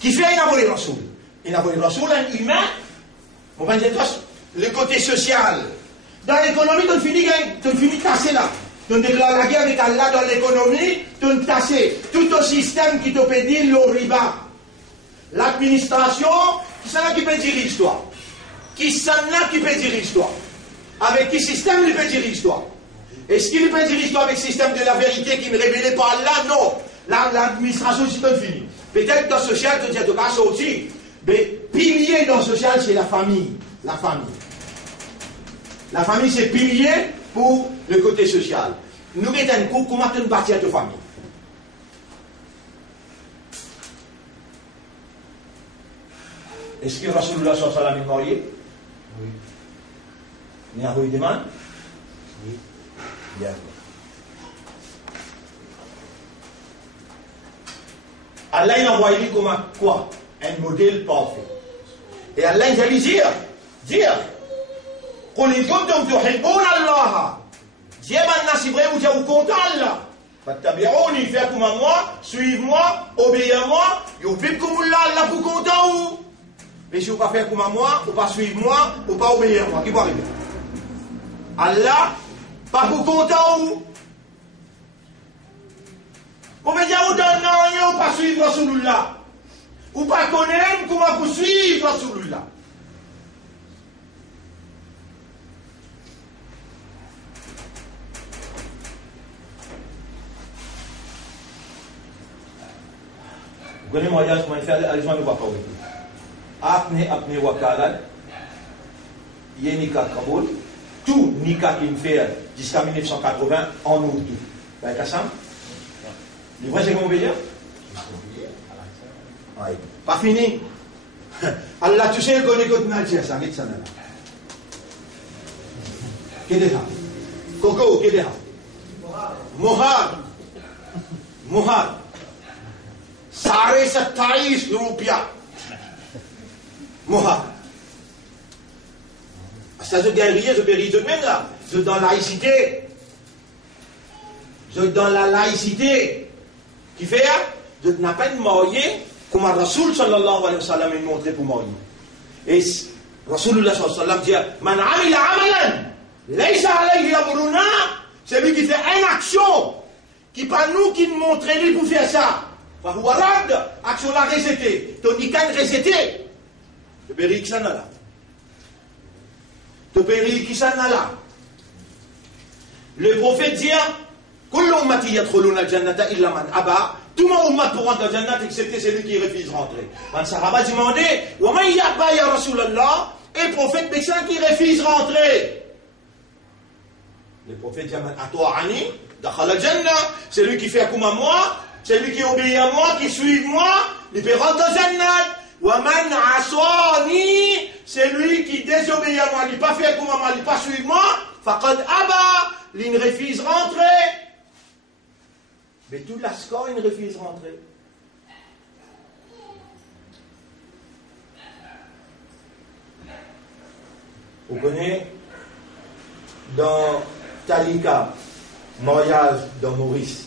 Qui fait une abonné Rasoul? Une abonné Rasoul, un humain. On va dire, le côté social. Dans l'économie, tu finis tassé là. Tu déclares la guerre avec Allah dans l'économie, tu tassé. Tout au système qui te peut dire le riba. L'administration, qui s'en a qui peut dire l'histoire? Qui s'en a qui peut dire l'histoire? Avec quel système il peut dire l'histoire? Est-ce qu'il peut dire l'histoire avec le système de la vérité qui ne révélait pas Allah? Non. L'administration, c'est tout fini. Peut-être dans le social, tu dis, tu vas sortir. Mais pilier dans le social, c'est la famille. La famille. La famille, c'est pilier pour le côté social. Nous, un coup, comment tu bâtis à ta famille? Est-ce que Rasulullah sallallahu alayhi wa sallam est marié? Oui. Il y a une demande? Oui. Bien. Allah, il a envoyé comme quoi? Un modèle parfait. Et Allah, il va lui dire, Dire. قل إن كنتم تحبون الله. Dieu maintenant si vrai vous êtes content Allah. Fattabi'ouni, faites comme moi, suivez-moi, obéissez-moi. Yuhibbukum Allah pour content ou. Mais si vous ne pas faire comme moi, ou pas suivre moi, ou pas obéir moi, qui va arriver? Allah, pas pour content ou. Vous me dire, vous donnez ou pas suivre Rasulullah. Ou pas connaître comment vous suivre Rasulullah. Vous connaissez mon voyage, comment il fait, allez, je ne vais pas parler. Apne wakalan, il y a Nika Kaboul, tout Nika qui me fait jusqu'à 1980 en Urdu. Vous voyez ça? Le vrai, c'est comment on veut dire? Oui. Pas fini. Allah, tu sais, qu'on est contre Nadja, ça, met ça là. Qu'est-ce que c'est? Coco, qu'est-ce que c'est? Mohad. Sare Sataïs Rupia. Mohad. Ça se guerrier, je péris de même là. Je dans la laïcité. Je dans la laïcité. Qui fait, je n'ai pas de moyen, comme Rasoul sallallahu alayhi wa sallam est montré pour mourir. Et Rasulullah sallallahu alayhi wa sallam dit, Man amila amalan, laysa alayhi amruna, c'est lui qui fait une action, qui pas nous qui nous montre lui pour faire ça. Fahuarad, action la recette, tandis qu'elle recette. Tu péris qui s'en a là. Tu péris qui s'en a là. Le prophète dit, Kullu ummati yadkhuluna al-jannata illa man aba. Tout mon ummat pour rentrer dans le jannat excepté celui qui refuse de rentrer. Un sahaba demandait, wa man yaba ya Rasulallah, et le prophète médecin qui refuse de rentrer. Le prophète dit, Ato'ani, dakhala al-jannah, c'est lui qui fait comme moi, c'est lui qui obéit à moi, qui suit moi, il peut rentrer dans le jannat. Wa man aswani, c'est lui qui désobéit à moi, il pas fait comme moi, il pas suivre moi, faqad aba, il refuse de rentrer. Mais tout la score, il refuse de rentrer. Vous connaissez, dans Talika, mariage dans Maurice,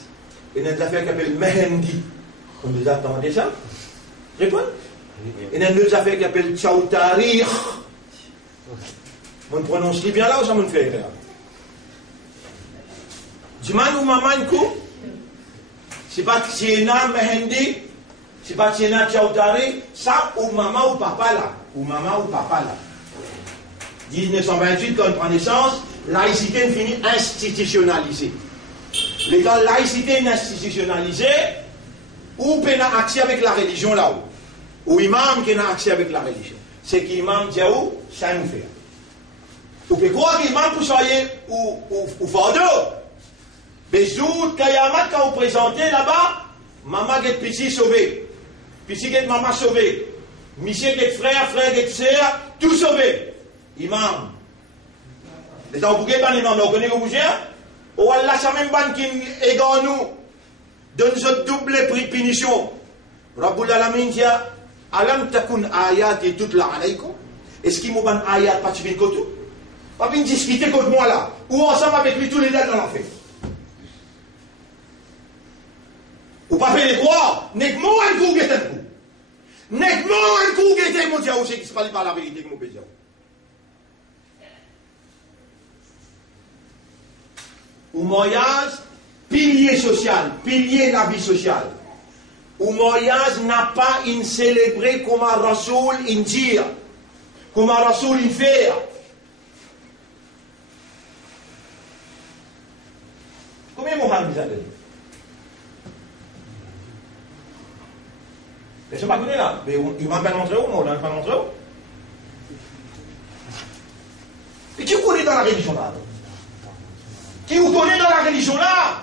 il y a une affaire qui s'appelle Mehendi. On nous attendait ça? Répondez. Il y a une autre affaire qui s'appelle Tchaoutarih. On prononce bien là ou ça me fait rire? Dis-moi, nous, maman, une coupe. C'est pas Tiena Mehendi, c'est pas Tiena Tchaoutari, ça ou maman ou papa là. Ou maman ou papa là. 1928, quand on prend naissance, laïcité finit institutionnalisée. Les temps laïcité institutionnalisée, ou peut avoir accès avec la religion là-haut. Ou imam qui a accès avec la religion. C'est qu'imam dit où, ça nous fait. Ou peut croire qu'imam peut soyer ou fardeau. Mais zout, Kayamat, quand vous présentez là-bas, maman get petit sauvé. Petit get maman sauvé. Monsieur get frère, frère get sœur, tout sauvé. Imam. Les gens, vous pouvez pas l'imam, vous connaissez que vous gérez? Oh Allah, ça même pas qui est dans nous. Donne ce double prix de punition. Rabbul Alamin dit, Alam takun ayat et toute la alaykum. Est-ce qu'il m'a ban ayat pas tu viens contre tout? Pas bien discuter contre moi là. Ou ensemble avec lui tous les deux dans l'enfer. Ou pas faire les droits, n'est que moi un coup qui est un coup. N'est que moi un coup qui est un coup, c'est qui se parle pas la vérité que mon pédiatre. Ou mariage, pilier social, pilier la vie sociale. Ou mariage n'a pas une célébré comme un Rasoul in dire, comme un Rasoul in faire. Combien de Mohamed vous avez? Mais je ne sais pas connaître là. Mais il m'a pas montré où, moi, il m'a pas montré où. Et qui vous connaît dans la religion là? Qui vous connaît dans la religion là?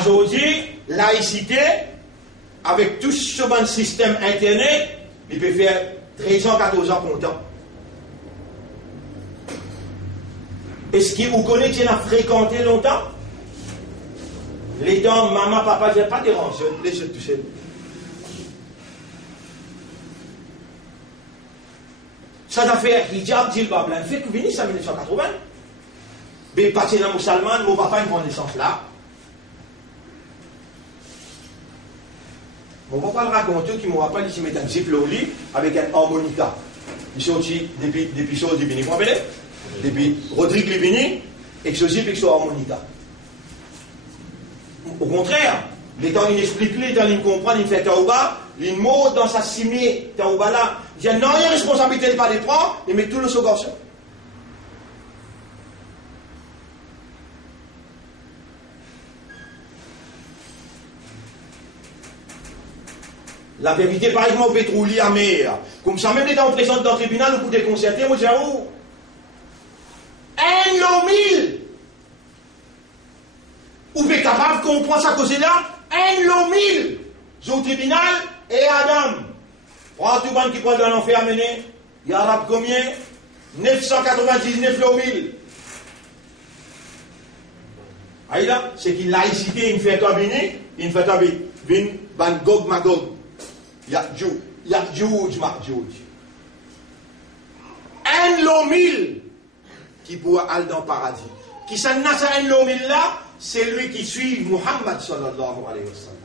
Aujourd'hui, laïcité, avec tout ce bon système internet, il peut faire 13 ans, 14 ans content. Est-ce que vous connaissez qui a fréquenté longtemps? Les dents, maman, papa, je n'ai pas dérangé, laissez toucher. Ça a fait hijab, djilbab, là, fait que venu ça en 1980. Mais parti dans musulman, mon papa, il prend naissance là. Mon papa le raconte qu'il me rappelle, il s'y met un zip au lit avec un harmonica. Il sortit depuis choses du Bini. Vous vous rappelez? Depuis Rodrigue Libini, et que ce zip et que ce harmonica. Au contraire, les temps, il explique, les temps, il comprend, il fait taouba, il monte dans sa cimée, taouba là. Il dit non, il y a responsabilité, il pas les prend, il met tout le second. La vérité, par exemple, au pétrolier à mer. Comme ça, même les temps présents dans le tribunal, au bout des concertés, moi, je dis, oh, un lot mille. Ou bien capable de comprendre ça cause-là, un lot mille. Au tribunal et Adam. Prends tout le monde qui prend dans l'enfer à mener. Il y a combien? 999 lot mille. Aïe là, c'est qu'il laïcité, il fait un béni, il fait un béni, ban Gog Magog. Il y a Juge. Un lot mille qui pourra aller dans le paradis. Qui s'en a ça un lot mille là, c'est lui qui suit Muhammad sallallahu alayhi wa sallam.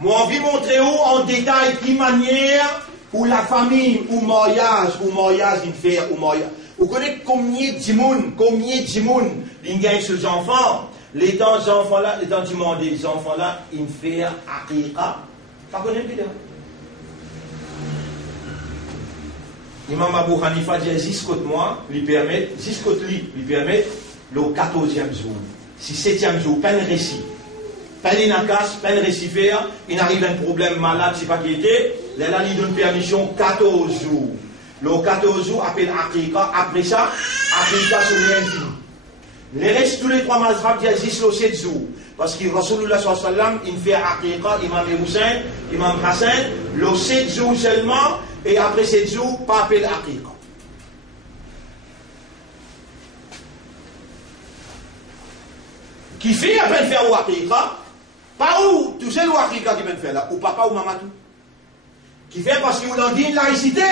Moi, on veut montrer en détail qui manière où la famille, ou mariage, il fait, ou mariage. Vous connaissez combien de gens, ils gagnent ces enfants. Les temps des enfants là, les temps du monde des enfants là, ils font aqiqa. Pas connaître bien. Imam Abu Hanifa dit jusqu'au mois, lui permet le 14e jour. Si 7e jour, pas de récit. Pas de nakas, pas de récit faire, il arrive un problème malade, c'est pas qui était, là, il donne permission 14 jours. Le 14 jours appelle aqiqa, après ça, aqiqa sur l'infini. Les restes, tous les trois mazhab disent juste le 7 jours. Parce que Rasulullah sallallahu alayhi wa sallam, il fait aqiqa, Imam Hussein, Imam Hassan, le 7 jours seulement, et après 7 jours, pas appelé aqiqa. Qui fait après faire ou aqiqa, pas où, tu sais le aqiqa qui vient faire là, ou papa ou maman tout. Qui fait parce qu'il vous dit une laïcité.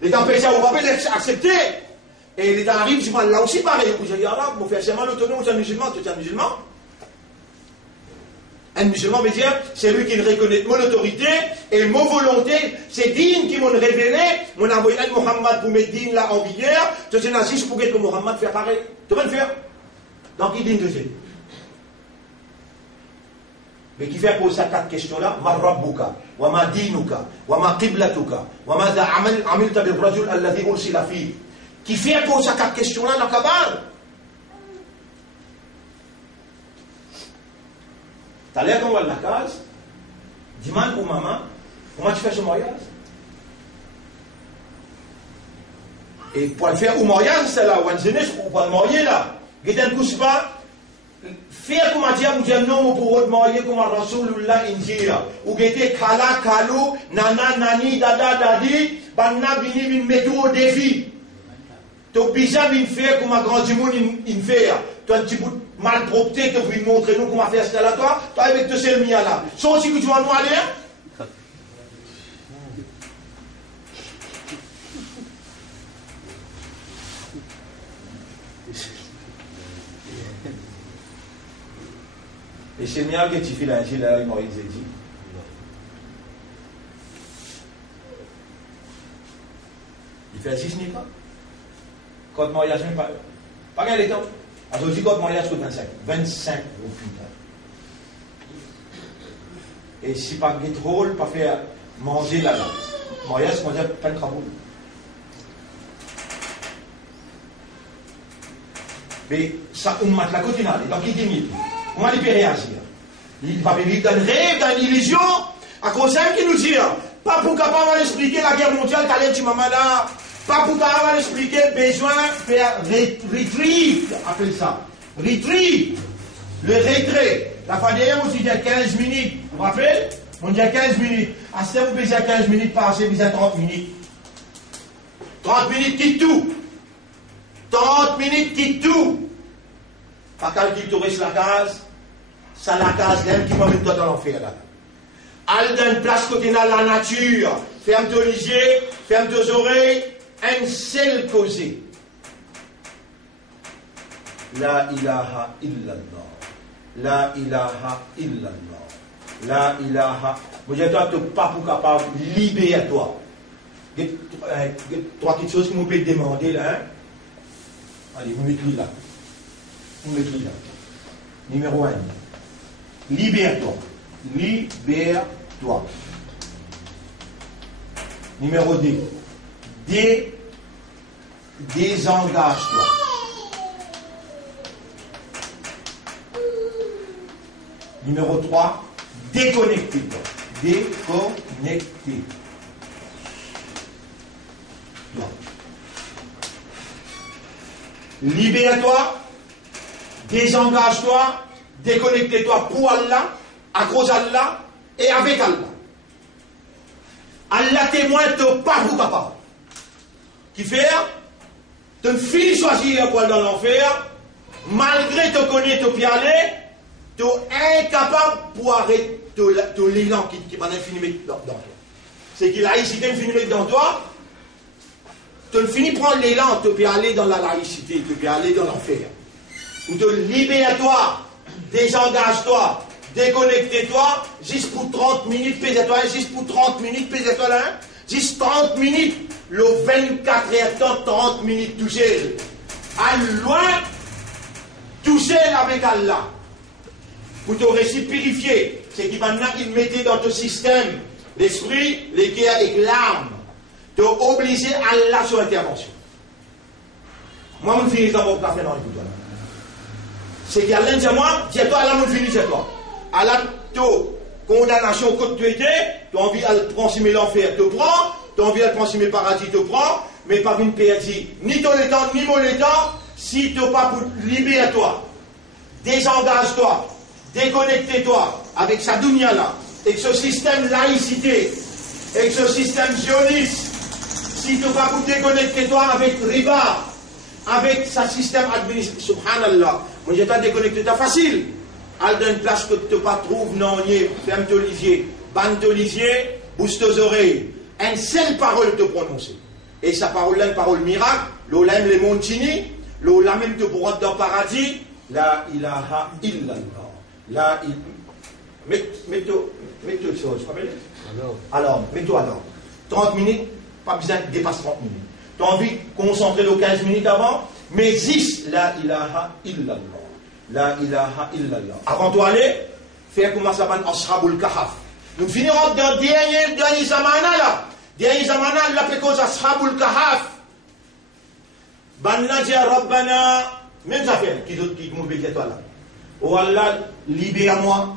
Les temps ça, vous pouvez l'accepter. Et les temps arrivent, je là aussi pareil. Vous dites, arabe, vous faites seulement l'autonome, c'est un musulman, tu es un musulman. Un musulman veut dire, c'est lui qui reconnaît mon autorité et mon volonté. C'est digne qui m'ont révélé. Mon envoyé Mohammed pour mettre digne là en vigueur. Tu es nazis pour que Mohammed fasse pareil. Tu vas le faire. Donc il dit de Dieu. Mais qui fait poser ces 4 questions-là, ma rabbuka, wa ma dinuka, wa ma qiblatuka, wa ma za amilta bil rajul alladhi ursila fi. Qui fait poser ces 4 questions-là dans la Kabbale. T'as l'air qu'on va la case, dis-moi pour maman, comment tu fais ce mariage? Et pour le faire au mariage, c'est là, ou un jeunesse, pour le marier là, il y a un coup pas. Faire comme dire, vous dites non, pour votre marier comme Rasulullah Injira. Ou gete kala kalu, nana nani dada dadi, banna bini bin metu au défi. Donc bizarre bin faire comme un grand du monde in faire. Tu as un petit bout de malpropreté que vous lui montrez nous comment faire cela toi. Toi avec te c'est le mien là. Sans aussi que tu vas nous aller. Et c'est bien que tu fais l'ingile là, il m'a dit. Il fait 6 nids pas. Quand le mariage, même pas gagné les temps. Alors, je dis quand le mariage, coûte 25. 25 au putain. Et si pas de drôle, pas faire manger là-bas. Mariage, c'est dire pas de travaux. Mais ça, on m'a la continale. Donc, il dit, comment il peut réagir? Il va vivre dans un rêve, dans une illusion, à cause d'un qui nous dit, pas pour capable d'expliquer la guerre mondiale, qu'elle est maman là, pas pour capable d'expliquer besoin de faire retreat, appelle ça. Retreat, le retrait. La fois dernière, on dit 15 minutes. Vous vous rappelez? On dit 15 minutes. À ce temps, vous baisez 15 minutes, passez, vous 30 minutes. 30 minutes, quitte tout. 30 minutes, quitte tout. Pas calcul touriste la case, ça la case, l'aime qui m'amène dans l'enfer là. Al dans une place côté dans la nature. Ferme tes yeux, ferme tes oreilles. Un seul causé. La ilaha illallah. La ilaha illallah. La ilaha. Vous dites, toi, tu n'es pas pour capable de libérer toi. Il y a trois petites choses que vous pouvez demander là. Hein? Allez, vous mettez là. Vous mettez là. Numéro 1. Libère-toi. Libère-toi. Numéro 2. Désengage-toi. Numéro 3. Déconnecte-toi. Déconnecte-toi. Libère-toi, désengage-toi, déconnecte-toi pour Allah, à cause d'Allah et avec Allah. Allah témoin de pas vous capable. Qui fait, tu ne finis choisir pour aller dans l'enfer, malgré te connaître, te aller, tu es incapable pour arrêter l'élan qui va infini dans toi. C'est qu'il a ici infini dans toi. Tu ne finis prendre l'élan, tu peux aller dans la laïcité, tu peux aller dans l'enfer. Ou te libère-toi, désengage-toi, déconnecte-toi, juste pour 30 minutes, pèse-toi, juste pour 30 minutes, pèse-toi là, juste 30 minutes, le 24 heures temps, 30 minutes toucher. À loin, toucher avec Allah. Pour te récit purifier, c'est qu'il maintenant il mettait dans ton système l'esprit, les cœurs et l'âme. Tu es obligé à Allah sur intervention. Moi, je finis dans mon café dans l'écoute. C'est qu'il y a l'un de moi, dis-toi, Allah, je finis, dis-toi. Allah, tu condamnation que tu étais, tu as envie de transmettre l'enfer, tu prends, tu as envie de transmettre le paradis, tu prends, mais pas une perdue, ni ton temps, ni mon temps, si tu n'as pas pour libérer-toi, désengage-toi, déconnecte-toi avec sa dunya là, avec ce système laïcité, avec ce système sioniste. Si tu vas vous déconnecter toi avec riba, avec sa système administratif, subhanallah, moi j'ai pas déconnecté, c'est facile. Al dans une place que tu ne pas trouves, non, ferme tes yeux, bande tes yeux, bouge tes oreilles. Une seule parole te prononcer. Et sa parole là, une parole miracle, l'olem les montini, l'olem même te pourra dans le paradis, la ilaha illallah. La ilaha. Mets-toi chose, alors, mets-toi alors. 30 minutes. Pas besoin de dépasser 30 minutes. Tu as envie de concentrer les 15 minutes avant, mais 10, la ilaha illallah. La ilaha illallah. Avant de aller, faire comme ça s'appelle Ashabul Kahaf. Nous finirons dans le dernier zamana là. Dernier zamana, l'appelle cause Ashabul Kahaf. Banna dia Rabbana, même affaire qui nous bénit toi là. Oh Allah, libère-moi,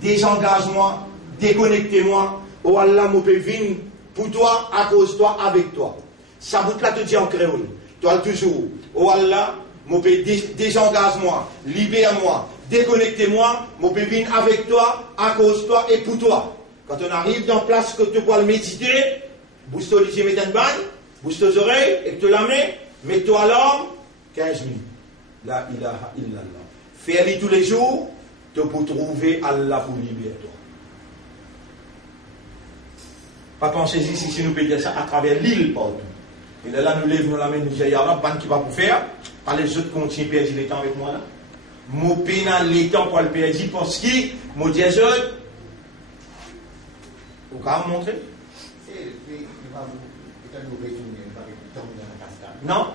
désengage-moi, déconnectez-moi. Oh Allah, mon pévin. Pour toi, à cause de toi, avec toi. Ça bout là te dit en créole. Toi toujours, oh Allah, mon pays, désengage-moi, libère-moi, déconnectez-moi, mon pays avec toi, à cause de toi et pour toi. Quand on arrive dans place que tu pourras le méditer, bouge ton lycée, mets une bagne, bouge tes oreilles et te la mets-toi à l'homme, 15 minutes. La ilaha illallah. Fais-le tous les jours, tu peux trouver Allah pour libérer toi. Pas penser ici si nous pouvons dire ça à travers l'île partout. Et là, nous lèvons la main, nous disons, il y a un qui va pour faire. Par les autres continuent à perdre le temps avec moi là. Mon pénal les temps pour le perdre parce que, mon Dieu, vous pouvez me montrer? Non,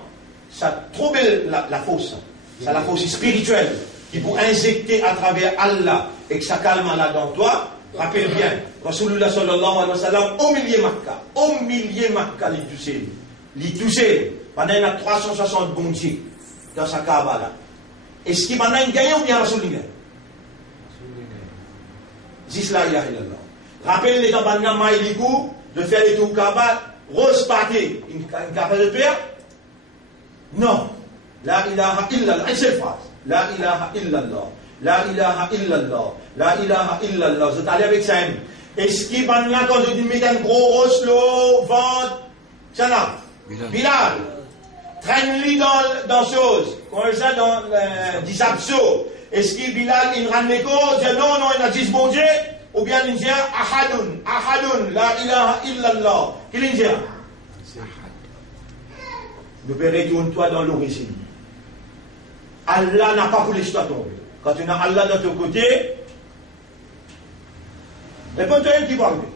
ça trouve la force. C'est la force spirituelle qui peut injecter à travers Allah et que ça calme là dans toi. Rappelle bien, Rasulullah sallallahu alayhi wa sallam, au milieu Makkah, il touché, pendant il y a 360 bons dieux dans sa Kaaba là. Est-ce qu'il maintenant il gagne ou bien Rasulullah? Dis la ilaha illallah. Rappelle les gens dans Maïlikou de faire les tours Kaaba, rose pâté, une Kaaba de père? Non. La ilaha illallah, une seule phrase. La ilaha illallah. La ilaha illallah. La ilaha illallah. Vous êtes allé avec ça. Est-ce qu'il va là quand je dis mettre un gros rose, l'eau, ventre, ça là? Bilal. Traîne-lui dans chose. Quand ça dans des absos. Est-ce qu'il Bilal, il rend les causes? Non, il a dit bon Dieu. ou bien l'Indien Ahadun, Ahadun, la ilaha illallah. Qui l'Indien? Le Père, retourne-toi dans l'origine. Allah n'a pas voulu que tu tombes. Quand tu as Allah de ton côté, réponds-toi un qui va arriver.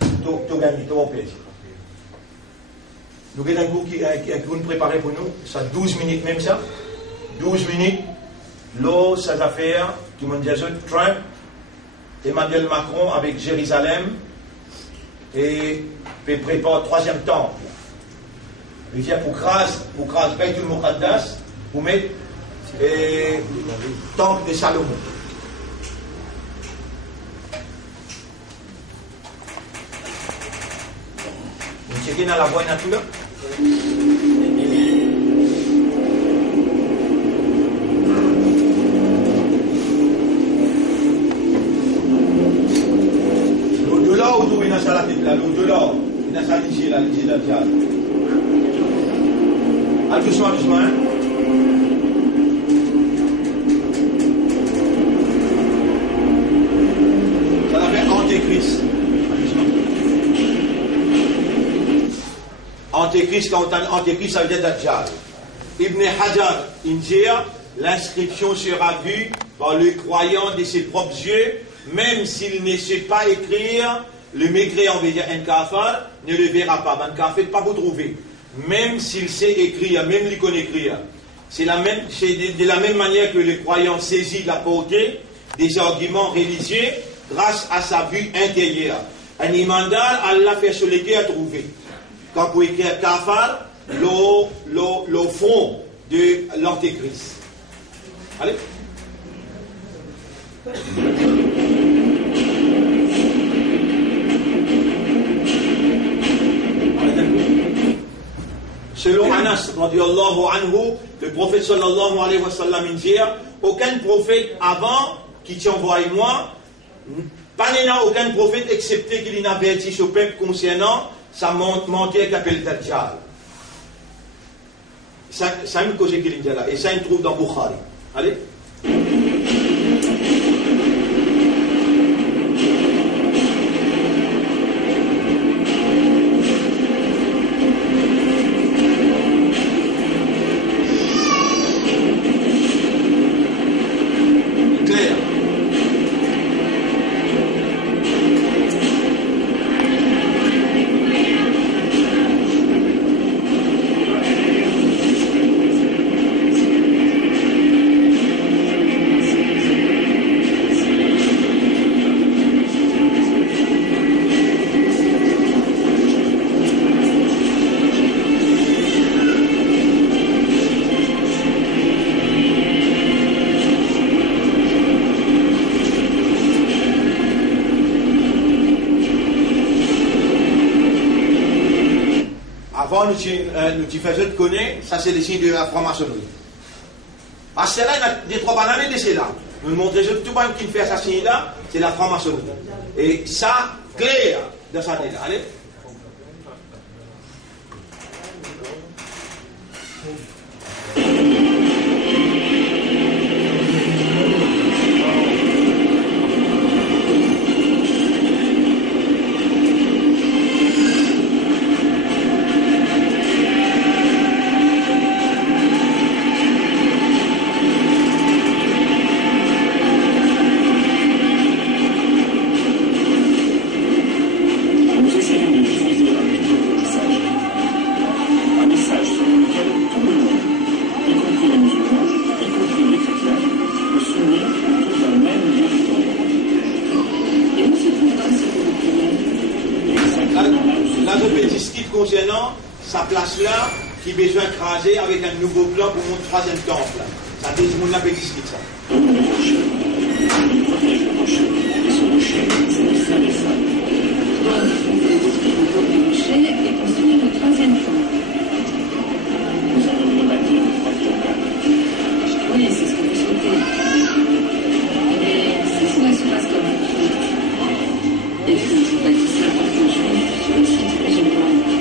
Tu gagnes, tu vas au plaisir. Nous avons un cours qui est préparé pour nous, ça 12 minutes même ça. 12 minutes, là, ça va faire, tout le monde dit Trump, Emmanuel Macron avec Jérusalem, et prépare le 3e temple. Il vient pour grâce Beitul Muqaddas, pour mettre le temple de Salomon. Vous checkez dans la voie nature? L'au-delà, où tu es dans la tête là, l'au-delà, dans la ligie là, ligie là, tiens. Doucement, doucement, hein? Ça s'appelle Antéchrist. Antéchrist, quand on entend Antéchrist, ça veut dire Dajjal. Ibn Hajar, India, l'inscription sera vue par le croyant de ses propres yeux, même s'il ne sait pas écrire, le mécréant, on veut dire un kafar, ne le verra pas. Un kafar, pas vous trouver. Même s'il sait écrire, même s'il connaît écrire. C'est de la même manière que le croyant saisit la portée des arguments religieux grâce à sa vue intérieure. Un imandar, Allah fait sur les à trouver. Quand vous écrivez kafar, le fond de l'antéchrist. Allez. Selon Anas, anhu, le prophète sallallahu alayhi wa sallam dit, aucun prophète avant qui t'a envoyé moi, pas aucun prophète excepté qu'il n'avait dit au peuple concernant sa menteur qui appelle Dajjal. Ça, c'est une cause qu'il dit là, et ça, il trouve dans Bukhari. Allez. Nous faisons connaître, ça c'est le signe de la franc-maçonnerie. Parce que là, il y a des 3 bananes de cela. Nous montrons que tout le monde qui fait ça signe là, c'est la franc-maçonnerie. Et ça, clair dans sa tête. Allez. Concernant sa place là, qui a besoin de craser avec un nouveau plan pour mon 3e temple. Ça dit que la bétistique ça. Oui, c'est ce que vous souhaitez. Mais si cela se passe comme vous et que vous bâtissez la construction sur le site que j'ai demandé,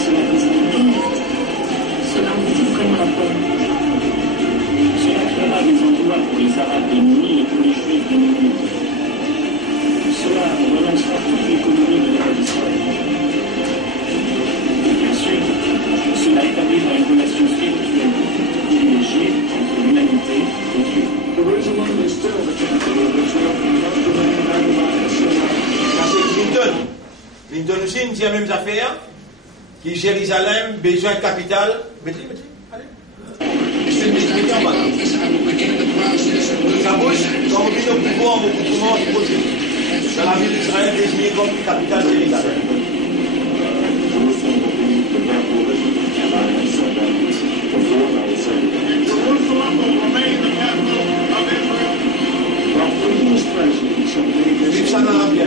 cela vous intéresse. Cela vous dit vraiment la peine. Cela créera des emplois pour les mêmes affaires, qui Jérusalem, besoin de capitale. Mettez, allez. Mettez en bas. Ça bouge, quand on vit au pouvoir, on commence à poser. Dans la ville d'Israël, désignée comme capitale Jérusalem. Ça n'en a bien.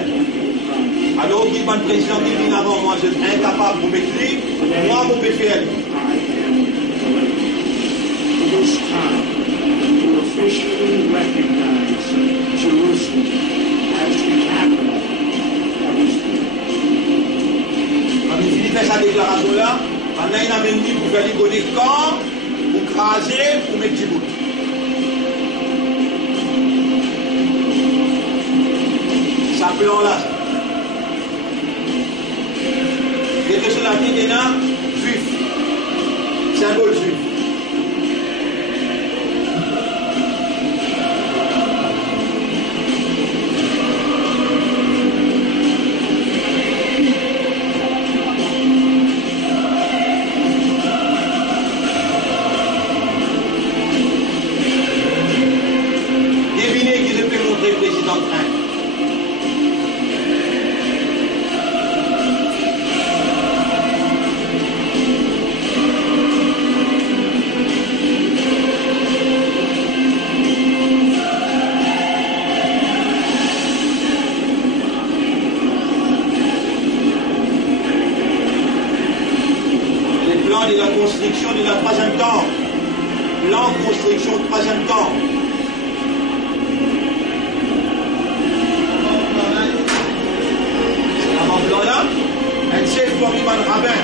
Alors, il y a un président qui vient avant moi, je suis incapable de m'écrire, moi, mon PFL. Quand il finit de faire sa déclaration-là, on a une amendie pour faire les donner quand, pour craser, pour mettre du bout. Ça plan là. Quelque chose à dire, juif. Symbole juif. Devinez qui je peux montrer le président Trump. De la construction de la troisième temps. Plan de construction de troisième temps. Avant plan là, un chef pour le rabbin.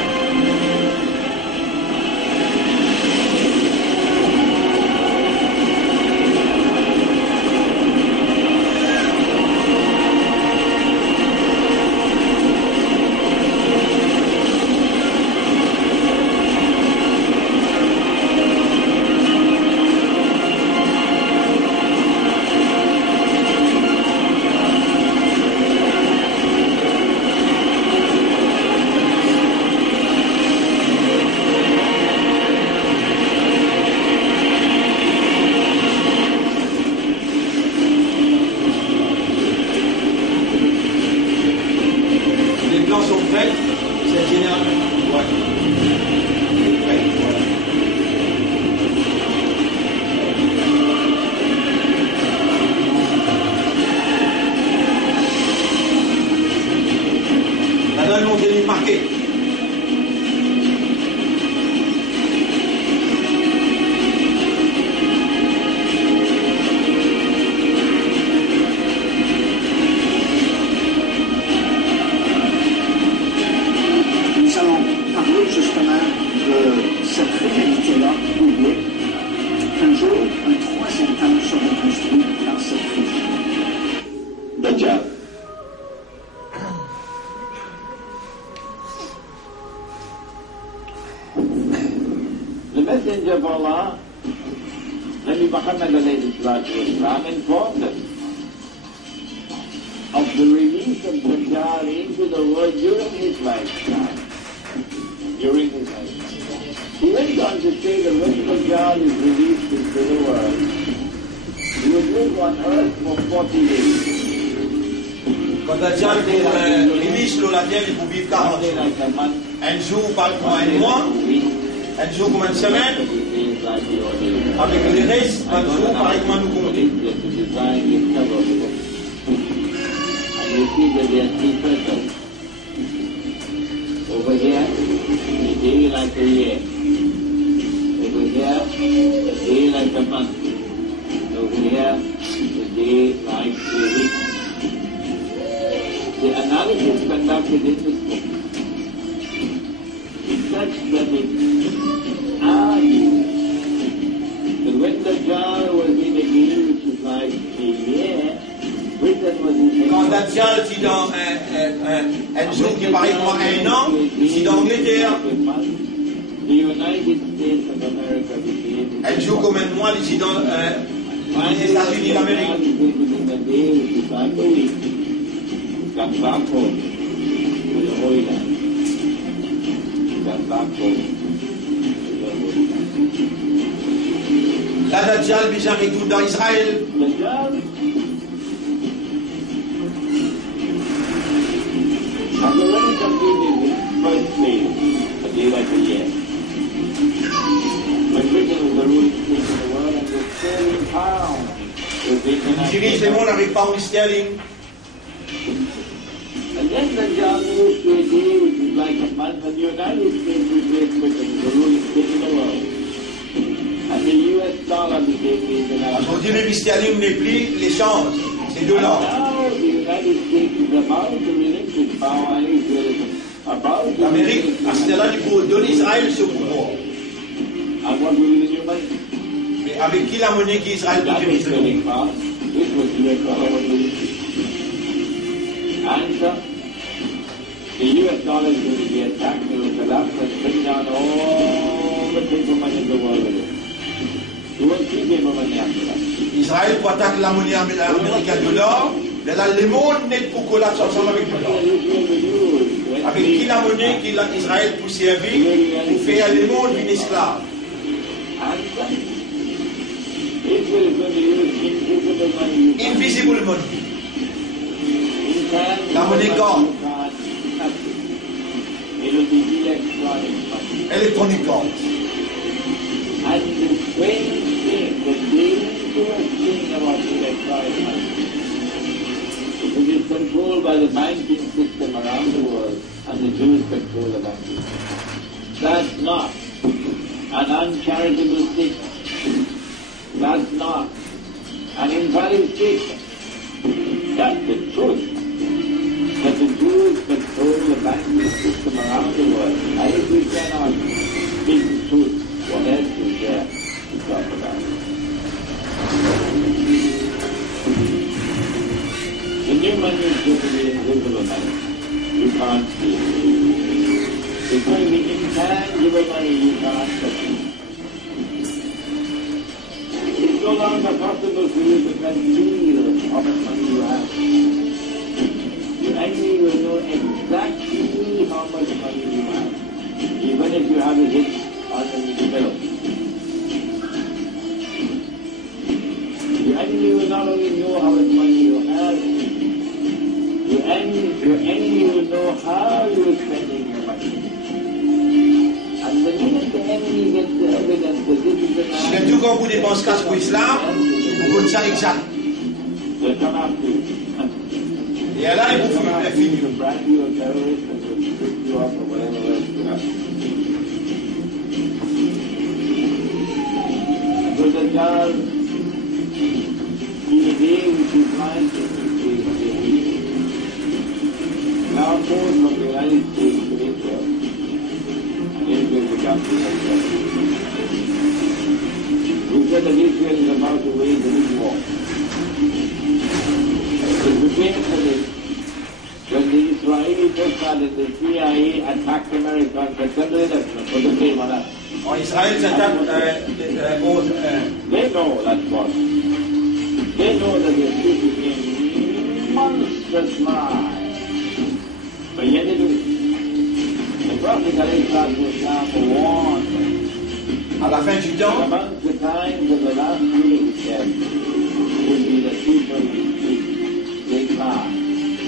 The messenger of Allah, Nabi Muhammad informed us of the release of Dajjal into the world during his lifetime. He went on to say that when Dajjal is released into the world, he will live on earth for 40 years. Quand Dajjal release sur la terre, il peut vivre 40 jours. Un jour par un mois, un jour comme une semaine, avec les restes, un jour pareillement nous compter. And you see that there are three circles. Over here, a day like a year. Over here, a day like a month. Over here, a day like a week. The analysis conducted in this book is such that it argues that when the jar was in a year, which is like a year, quand Dajjal dit dans un jour qui paraît comme un an, c'est dans l'Angleterre. Un jour comme un mois, c'est dans les États-Unis d'Amérique. La Dajjal bija retourne dans Israël. Dajjal. After when he completed his first phase, a day like a year, when Britain was the ruling state in the world and the sterling pound was the Il dirige le international. monde avec pound sterling. And then Dajjal moved to a day which is like a month, and the United States replaced Britain, the ruling state in the world. And the US dollar became the international. Aujourd'hui, le sterling n'est plus l'échange, c'est $. Now the United States is about to relinquish power and Israel is about to L'Amérique, à ce moment-là, il faut donner Israël ce pouvoir. And what will be the new money? Mais avec qui la monnaie qu'Israël That peut was utiliser? really fast. This was US dollar. What will it be? Answer. The US dollar is going to be attacked. It will collapse and bring down all the paper money in the world with it. You won't see paper money after that. Israël pour attaquer la monnaie américaine $, mais là, le monde n'est pour collapser ensemble avec le $. Avec qui la monnaie qu'Israël pour servir, pour faire le monde une esclave. Answer. Israel is going to use invisible money. Invisible money. La monnaie gold. It will be electronic money. Electronic gold. And the strange thing, the dangerous thing about electronic money, it is controlled by the banking system around the world, and the Jews control the banking. That's not an uncharitable statement. That's not an invalid statement. That's the truth. That the Jews control the banking system around the world. And if we cannot speak the truth, what else is there to talk about? The new money is going to be invisible money. You can't see it. It's going to be intangible money you can't touch. It's no longer possible for you to conceal how much money you have. You actually will know exactly how much money you have, even if you have it hit on the middle. You actually will not only know how much money you have, your enemy will know how you are spending your money. And the minute the enemy gets the evidence that this is the man, Mais tout quand vous dépensez cash pour l'islam, vous connaissez ça exact. they'll come after you. Et là, il vous fait fini. Will brand you a terrorist and will strip you off or whatever else you have. So the child, in the day which is blind, now forced from the United States to Israel, and Israel becomes the Israel. We said that Israel is about to wage a big war. To prepare for this, when the Israeli first started, the CIA attacked America on September 11th for the same on us. En Israël, s'attaque They know that's what. They know that they're shooting in monstrous lies. But yet they do it. The Prophet ﷺ warned them. à la fin du temps, Among the times of the last day, he said, will be the people who speak. They lie.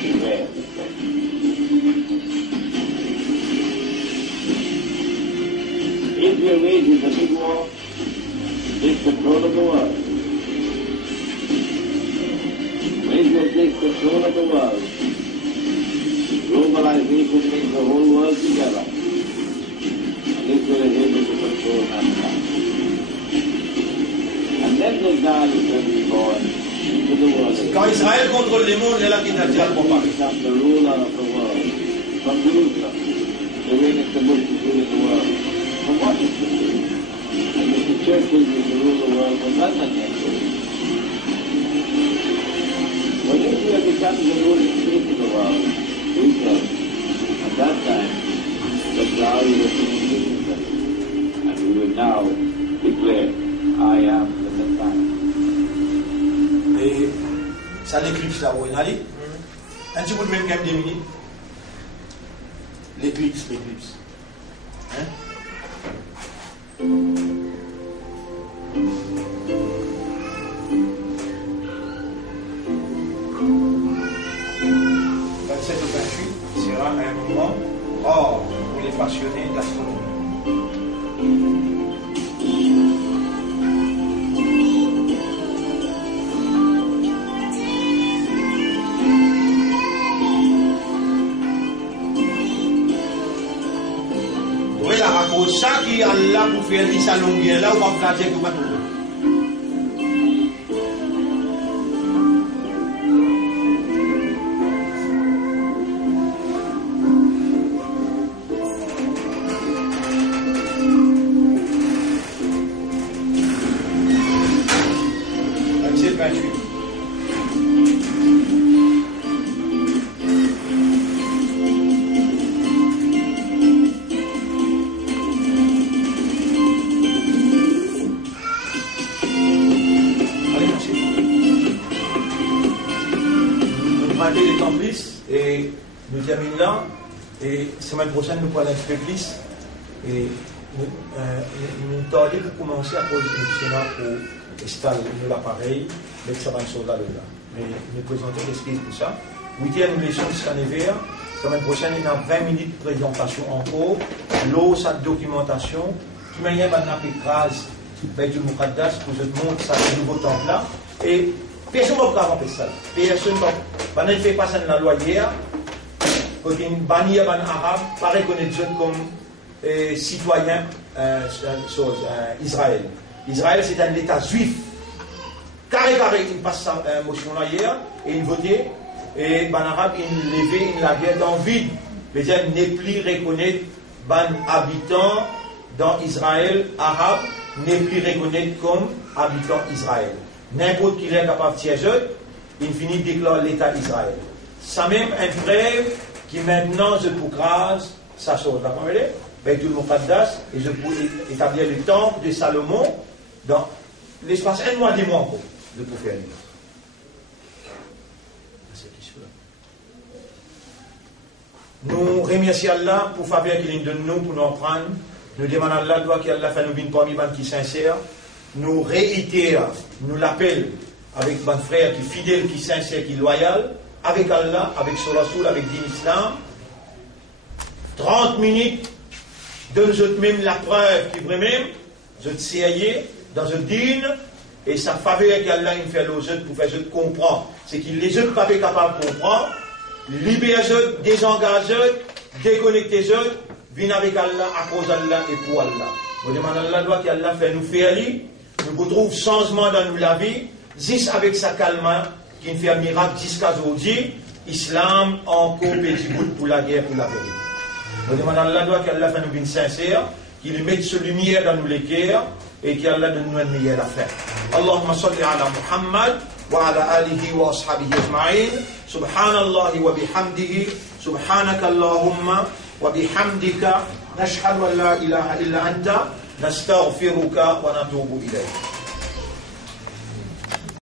Beware, he said. Israel wages a big war. Takes control of the world. When Israel takes control of the world, globalization brings the whole world together. And Israel is able to control mankind. And then the God is going to be born into the world. quand Israël contrôle le monde, c'est là qu'il a déjà le combat. Become the ruler of the world. From Jerusalem, the way that the Bush is ruling the world. From Washington. And if the churches will rule the world from London next week. When Israel becomes the ruling state of the world, Israel, at that time, the cloud will be Jerusalem. And we will now declare, I am the Messiah. Et ça l'éclipse là où on allait. Un petit bout de même quand même 2 minutes. L'éclipse. Hein? passionnés d'astronomie. Voilà, à cause ça qui Allah pour faire des salons bien là, on va regarder tout le monde. Et nous terminons là, et semaine prochaine nous parlons un peu plus, et nous tardons pour commencer à poser une Sénat pour installer l'appareil, mais ça va une chose là. Mais nous présentons l'excuse pour ça. 8e leçon de Scanner, semaine prochaine il y a 20 minutes de présentation encore, l'eau, sa documentation, qui m'a dit qu'on a écrasé Beit Mukaddas pour je te montre ça, ce nouveau temple là, et personne ne va pas ça. Personne ne fait pas ça dans la loi hier. Quand une banni à arabe, pas reconnaître comme citoyen Israël. Israël, c'est un État juif. Carré, il passe sa motion là hier, et il votait, et ban arabe, il levait la guerre dans le vide. C'est-à-dire, il n'est plus reconnaître ban habitant dans Israël arabe, n'est plus reconnaître comme habitant Israël. N'importe qui est capable de siéger, il finit de déclarer l'État d'Israël. Ça même un frère qui maintenant je pour grâce sa chose. Vous comprenez? Beit Mukaddas, et je pour établir le temple de Salomon dans l'espace 1 mois, 10 mois encore, de pour faire lire. Nous remercions Allah pour faveur qu'il nous donne nous pour nous prendre. Nous demandons à Allah qu'Allah fasse nous une parmi qui sincère. Nous réitérons, nous l'appelons avec mon frère qui est fidèle, qui est sincère, qui est loyal, avec Allah, avec son Rasoul, avec Din Islam. 30 minutes, donne-nous même la preuve qui vraiment, je te sais, dans un din, et ça faveur qu'Allah il fait aux autres pour faire les autres comprendre. C'est qu'ils les autres pas capables de comprendre, libérer les autres, désengager les autres, déconnecter les autres, venir avec Allah, à cause d'Allah et pour Allah. Nous demandons à Allah qu'Allah fait nous faire lui. Nous retrouvons changement dans la vie, juste avec sa calme, qui fait un miracle jusqu'à aujourd'hui, Islam encore petit bout pour la guerre, pour la vérité. Nous demandons à Allah qu'Allah fasse nous une sincère, qu'il mette sa lumière dans nous les cœurs, et qu'Allah donne nous une meilleure affaire. Allahumma salli ala Muhammad, wa ala alihi wa ashabihi ajma'in, subhanallah wa bihamdihi, subhanaka Allahumma wa bihamdika, nashhadu an la ilaha illa anta, نستغفرك ونتوب إليك